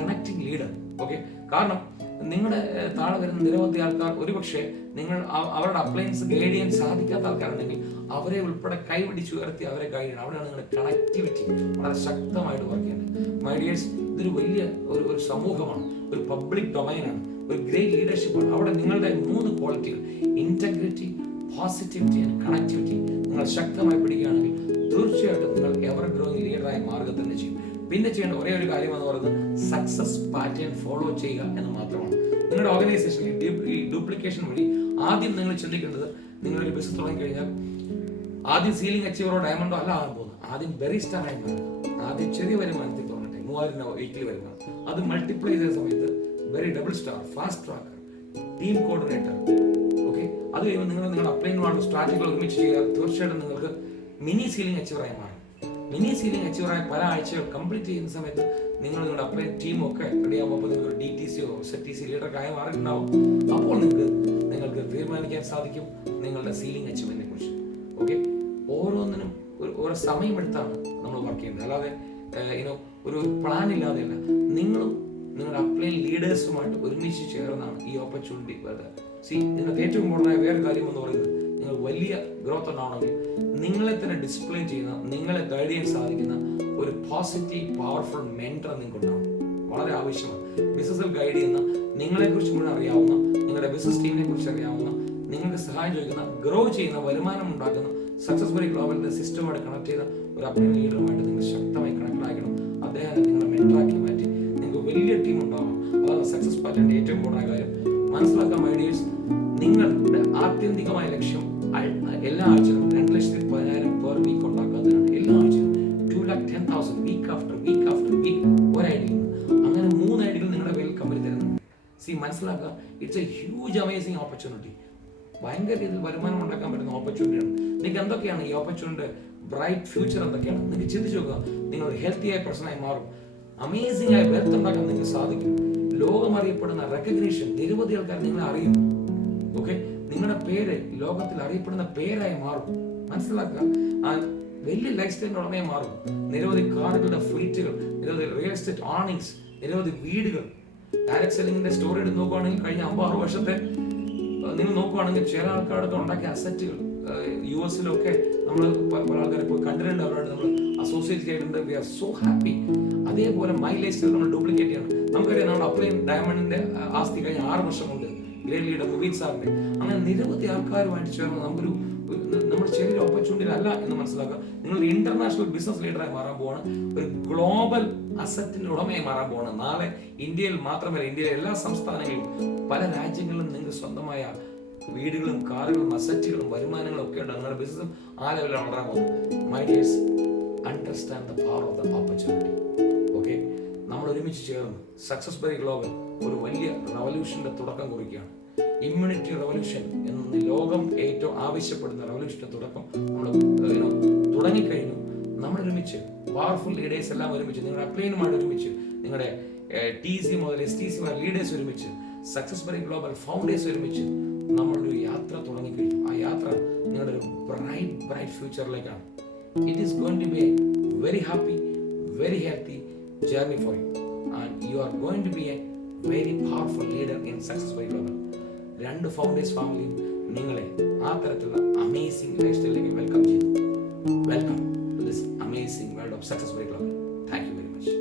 connecting leader. Okay, കാരണം നിങ്ങളുടെ താഴെ വരുന്ന നിരവധി ആൾക്കാർ ഒരുപക്ഷെ നിങ്ങൾ അവരുടെ അപ്ലയൻസ് ഗൈഡ് ചെയ്യാൻ സാധിക്കാത്ത ആൾക്കാരുണ്ടെങ്കിൽ അവരെ ഉൾപ്പെടെ കൈപിടിച്ച് ഉയർത്തി അവരെ ഗൈഡ് ചെയ്യണം. അവിടെയാണ് നിങ്ങളുടെ കണക്ടിവിറ്റി വളരെ ശക്തമായിട്ട് വർക്ക് ചെയ്യുന്നത്. മൈ ഡിയേഴ്സ്, ഇതൊരു വലിയ ഒരു സമൂഹമാണ്, ഒരു പബ്ലിക് ഡൊമൈനാണ്, ഒരു ഗ്രേറ്റ് ലീഡർഷിപ്പാണ്. അവിടെ നിങ്ങളുടെ 3 ക്വാളിറ്റികൾ ഇന്റഗ്രിറ്റി, പോസിറ്റിവിറ്റി ആൻഡ് കണക്ടിവിറ്റി നിങ്ങൾ ശക്തമായി പിടിക്കുകയാണെങ്കിൽ തീർച്ചയായിട്ടും നിങ്ങൾ എവർ ഗ്രോയിങ് ലീഡറായി മാറുക തന്നെ ചെയ്യും. പിന്നെ ചെയ്യേണ്ട ഒരേ ഒരു കാര്യം എന്ന് പറയുന്നത് സക്സസ് പാറ്റേൺ ഫോളോ ചെയ്യുക എന്ന് മാത്രമാണ്. നിങ്ങളുടെ ഓർഗനൈസേഷനിൽ ഈ ഡ്യൂപ്ലിക്കേഷൻ വഴി ആദ്യം നിങ്ങൾ ചിന്തിക്കേണ്ടത്, നിങ്ങളൊരു ബിസിനസ് തുടങ്ങി കഴിഞ്ഞാൽ ആദ്യം സീലിംഗ് അച്ചീവറോ ഡയമണ്ടോ അല്ല ആകാൻ പോകുന്നത്. ആദ്യം ബെറിസ്റ്റാറായി മാറുക. ആദ്യം ചെറിയ വരുമാനത്തിൽ തുടങ്ങട്ടെ, 3000 വീക്കിലി വരുമാനം. അത് മൾട്ടിപ്ലൈ ചെയ്ത സമയത്ത് double star, fast tracker, team coordinator. Okay, അത് കഴിയുമ്പോൾ നിങ്ങളുടെ അപ്ലൈൻമെന്റ് സ്ട്രാറ്റജികൾ ഒരുമിച്ച് ചെയ്യുക. തീർച്ചയായിട്ടും നിങ്ങൾക്ക് മിനി സീലിംഗ് അച്ചീവറായി മാറും. മിനി സീലിംഗ് അച്ചീവറായി പല ആഴ്ചകൾ കംപ്ലീറ്റ് ചെയ്യുന്ന സമയത്ത് നിങ്ങളുടെ അപ്ലൈൻ ടീമും ഒക്കെ റെഡിയാകുമ്പോൾ നിങ്ങൾക്ക് DTCയോ ZTC ലീഡർക്കായി മാറിയിട്ടുണ്ടാവും. അപ്പോൾ നിങ്ങൾക്ക് തീരുമാനിക്കാൻ സാധിക്കും നിങ്ങളുടെ സീലിംഗ് അച്ചീവ്മെന്റിനെ കുറിച്ച്. ഓക്കെ, ഓരോന്നിനും ഓരോ സമയമെടുത്താണ് നമ്മൾ വർക്ക് ചെയ്യുന്നത്. അല്ലാതെ ഒരു പ്ലാൻ ഇല്ലാതെയല്ല. നിങ്ങളും നിങ്ങളുടെ അപ്ലൈൻ ലീഡേഴ്സുമായിട്ട് ഒരുമിച്ച് ചേർന്നാണ് ഈ ഓപ്പർച്യൂണിറ്റി വരുന്നത്. ഇതിനകത്ത് ഏറ്റവും കൂടുതലായ വേറെ കാര്യം എന്ന് പറയുന്നത്, നിങ്ങൾ വലിയ ഗ്രോത്ത് ഉണ്ടാവണമെങ്കിൽ നിങ്ങളെ തന്നെ ഡിസിപ്ലിൻ ചെയ്യുന്ന, നിങ്ങളെ ഗൈഡ് ചെയ്യാൻ സാധിക്കുന്ന ഒരു പോസിറ്റീവ് പവർഫുൾ മെന്റർ നിങ്ങൾക്കുണ്ടാവും. വളരെ ആവശ്യമാണ്. ബിസിനസ്സിൽ ഗൈഡ് ചെയ്യുന്ന, നിങ്ങളെ കുറിച്ച് മുഴുവൻ അറിയാവുന്ന, നിങ്ങളുടെ ബിസിനസ് ടീമിനെ കുറിച്ച് അറിയാവുന്ന, നിങ്ങൾക്ക് സഹായം ചോദിക്കുന്ന, ഗ്രോ ചെയ്യുന്ന, വരുമാനം ഉണ്ടാക്കുന്ന, സക്സസ് ബ്രേക്ക് ഗ്ലോബലിന്റെ സിസ്റ്റമായിട്ട് കണക്ട് ചെയ്ത ഒരു അപ്ലൈൻ ലീഡറുമായിട്ട് നിങ്ങൾ ശക്തമായി കണക്ട് ആക്കണം. അദ്ദേഹത്തെ നിങ്ങളെ മെന്ററാക്കി മാറ്റി നിങ്ങൾക്ക് വലിയ ടീം ഉണ്ടാവണം. അതാണ് സക്സസ് പാറ്റേണിന്റെ ഏറ്റവും ഇമ്പോർട്ടൻ്റ് കാര്യം. മനസ്സിലാക്കാൻ ഐഡിയേഴ്സ്, നിങ്ങളുടെ ആത്യന്തികമായ ലക്ഷ്യം എല്ലാ ആഴ്ചയിലും 2,10,000 പെർ വീക്ക് ഉണ്ടാക്കുന്നതിനാണ്. എല്ലാ ആഴ്ചയിലും 2,10,000 week after week after week ഒരു ഐഡിയ. അങ്ങനെ 3 ഐഡിയകൾ നിങ്ങളുടെ പേരിൽ കമ്പനി തരുന്നുണ്ട്. മനസ്സിലാക്കുക, it's a huge amazing opportunity. ഭയങ്കര രീതിയിൽ വരുമാനം ഉണ്ടാക്കാൻ പറ്റുന്ന ഓപ്പർച്യൂണിറ്റിയാണ്. നിങ്ങൾക്ക് എന്തൊക്കെയാണ് ഈ ഓപ്പർച്യൂണിറ്റി ബ്രൈറ്റ് ഫ്യൂച്ചർ എന്തൊക്കെയാണ് നിങ്ങൾക്ക് ചിന്തിച്ചു നോക്കുക. നിങ്ങൾ ഹെൽത്തി ആയ പേഴ്സണായി മാറും. അമേസിംഗ് ആയ വെൽത്ത് ഉണ്ടാക്കാൻ നിങ്ങൾക്ക് സാധിക്കും. ലോകം അറിയപ്പെടുന്ന റെക്കഗ്നീഷൻ, നിരവധി ആൾക്കാർ നിങ്ങളെ അറിയും. ഓക്കെ, നിങ്ങളുടെ പേര് ലോകത്തിൽ അറിയപ്പെടുന്ന പേരായി മാറും. മനസ്സിലാക്കുക, ആ വലിയ ലൈഫ് സ്റ്റൈലിന്റെ ഉടമയായി മാറും. നിരവധി കാറുകളുടെ ഫ്ലീറ്റുകൾ, നിരവധി റിയൽ എസ്റ്റേറ്റ് ഓർണിങ്സ്, നിരവധി വീടുകൾ. ഡയറക്ട് സെല്ലിംഗിന്റെ സ്റ്റോറി എടുത്ത് നോക്കുകയാണെങ്കിൽ കഴിഞ്ഞ 50-60 വർഷത്തെ നിങ്ങൾ നോക്കുകയാണെങ്കിൽ ചില ആൾക്കാരൊക്കെ ഉണ്ടാക്കിയ അസറ്റുകൾ US-ലൊക്കെ നമ്മൾ പല ആൾക്കാരെ പോയി കണ്ടിട്ടുണ്ട്. അവരോട് നമ്മൾ അസോസിയേറ്റ് ചെയ്തിട്ടുണ്ട്. We are so happy. അതേപോലെ മൈ ലൈഫ് സ്റ്റൈൽ നമ്മൾ ഡ്യൂപ്ലിക്കേറ്റ് ചെയ്യണം. നമുക്കറിയാം, നമ്മുടെ അപ്ലൈൻ ഡയമണ്ടിന്റെ ആസ്തി കഴിഞ്ഞ 6 വർഷം കൊണ്ട് ഗ്രേറ്റ് ലീഡർ മുബീൻ സാറിന്റെ അങ്ങനെ നിരവധി ആൾക്കാരുമായിട്ട് ചേർന്ന് നമുക്കൊരു നമ്മൾ ചെറിയൊരു ഓപ്പർച്യൂണിറ്റി അല്ല എന്ന് മനസ്സിലാക്കുക. നിങ്ങൾ ഇന്റർനാഷണൽ ബിസിനസ് ലീഡറായി മാറാൻ പോവാണ്. ഒരു ഗ്ലോബൽ അസറ്റിന്റെ ഉടമയായി മാറാൻ പോവാണ്. നാളെ ഇന്ത്യയിൽ മാത്രമല്ല, ഇന്ത്യയിലെ എല്ലാ സംസ്ഥാനങ്ങളിലും പല രാജ്യങ്ങളിലും നിങ്ങൾക്ക് സ്വന്തമായ വീടുകളും കാറുകളും അസറ്റുകളും വരുമാനങ്ങളും ഒക്കെ ഉണ്ട്. നിങ്ങളുടെ ബിസിനസ് ആ ലെവലിലാണ് വളരാൻ പോകുന്നത്. My dears, understand the power of the opportunity. Okay, നമ്മൾ ഒരുമിച്ച് ചേർന്ന് സക്സസ് ബ്രേക്ക് ഗ്ലോബൽ ഒരു വലിയ റവല്യൂഷന്റെ തുടക്കം കുറിക്കുകയാണ്. ഇമ്മ്യൂണിറ്റി റവല്യൂഷൻ എന്ന് ലോകം ഏറ്റവും ആവശ്യപ്പെടുന്ന റവല്യൂഷന്റെ തുടക്കം നമ്മൾ തുടങ്ങിക്കഴിഞ്ഞു. നമ്മൾ ഒരുമിച്ച് പവർഫുൾ ലീഡേഴ്സ് എല്ലാം ഒരുമിച്ച്, നിങ്ങളുടെ അപ്ലൈനുമായിട്ട് ഒരുമിച്ച്, നിങ്ങളുടെ TC മുതൽ STC ലീഡേഴ്സ് ഒരുമിച്ച്, സക്സസ് ബ്രേക്ക് ഗ്ലോബൽ ഫൗണ്ടേഴ്സ് ഒരുമിച്ച് നമ്മളൊരു യാത്ര തുടങ്ങിക്കഴിഞ്ഞു. ആ യാത്ര നിങ്ങളുടെ ഒരു ബ്രൈറ്റ് ഫ്യൂച്ചറിലേക്കാണ്. It is going to be a very happy, very healthy journey for you, and you are going to be a very powerful leader in Success by Global. 2 founders ഫാമിലിയും നിങ്ങളെ ആ തരത്തിലുള്ള അമേസിംഗ് ലൈഫ് സ്റ്റൈലിലേക്ക് welcome ചെയ്യുന്നു. Welcome to this amazing world of success by global. Thank you very much.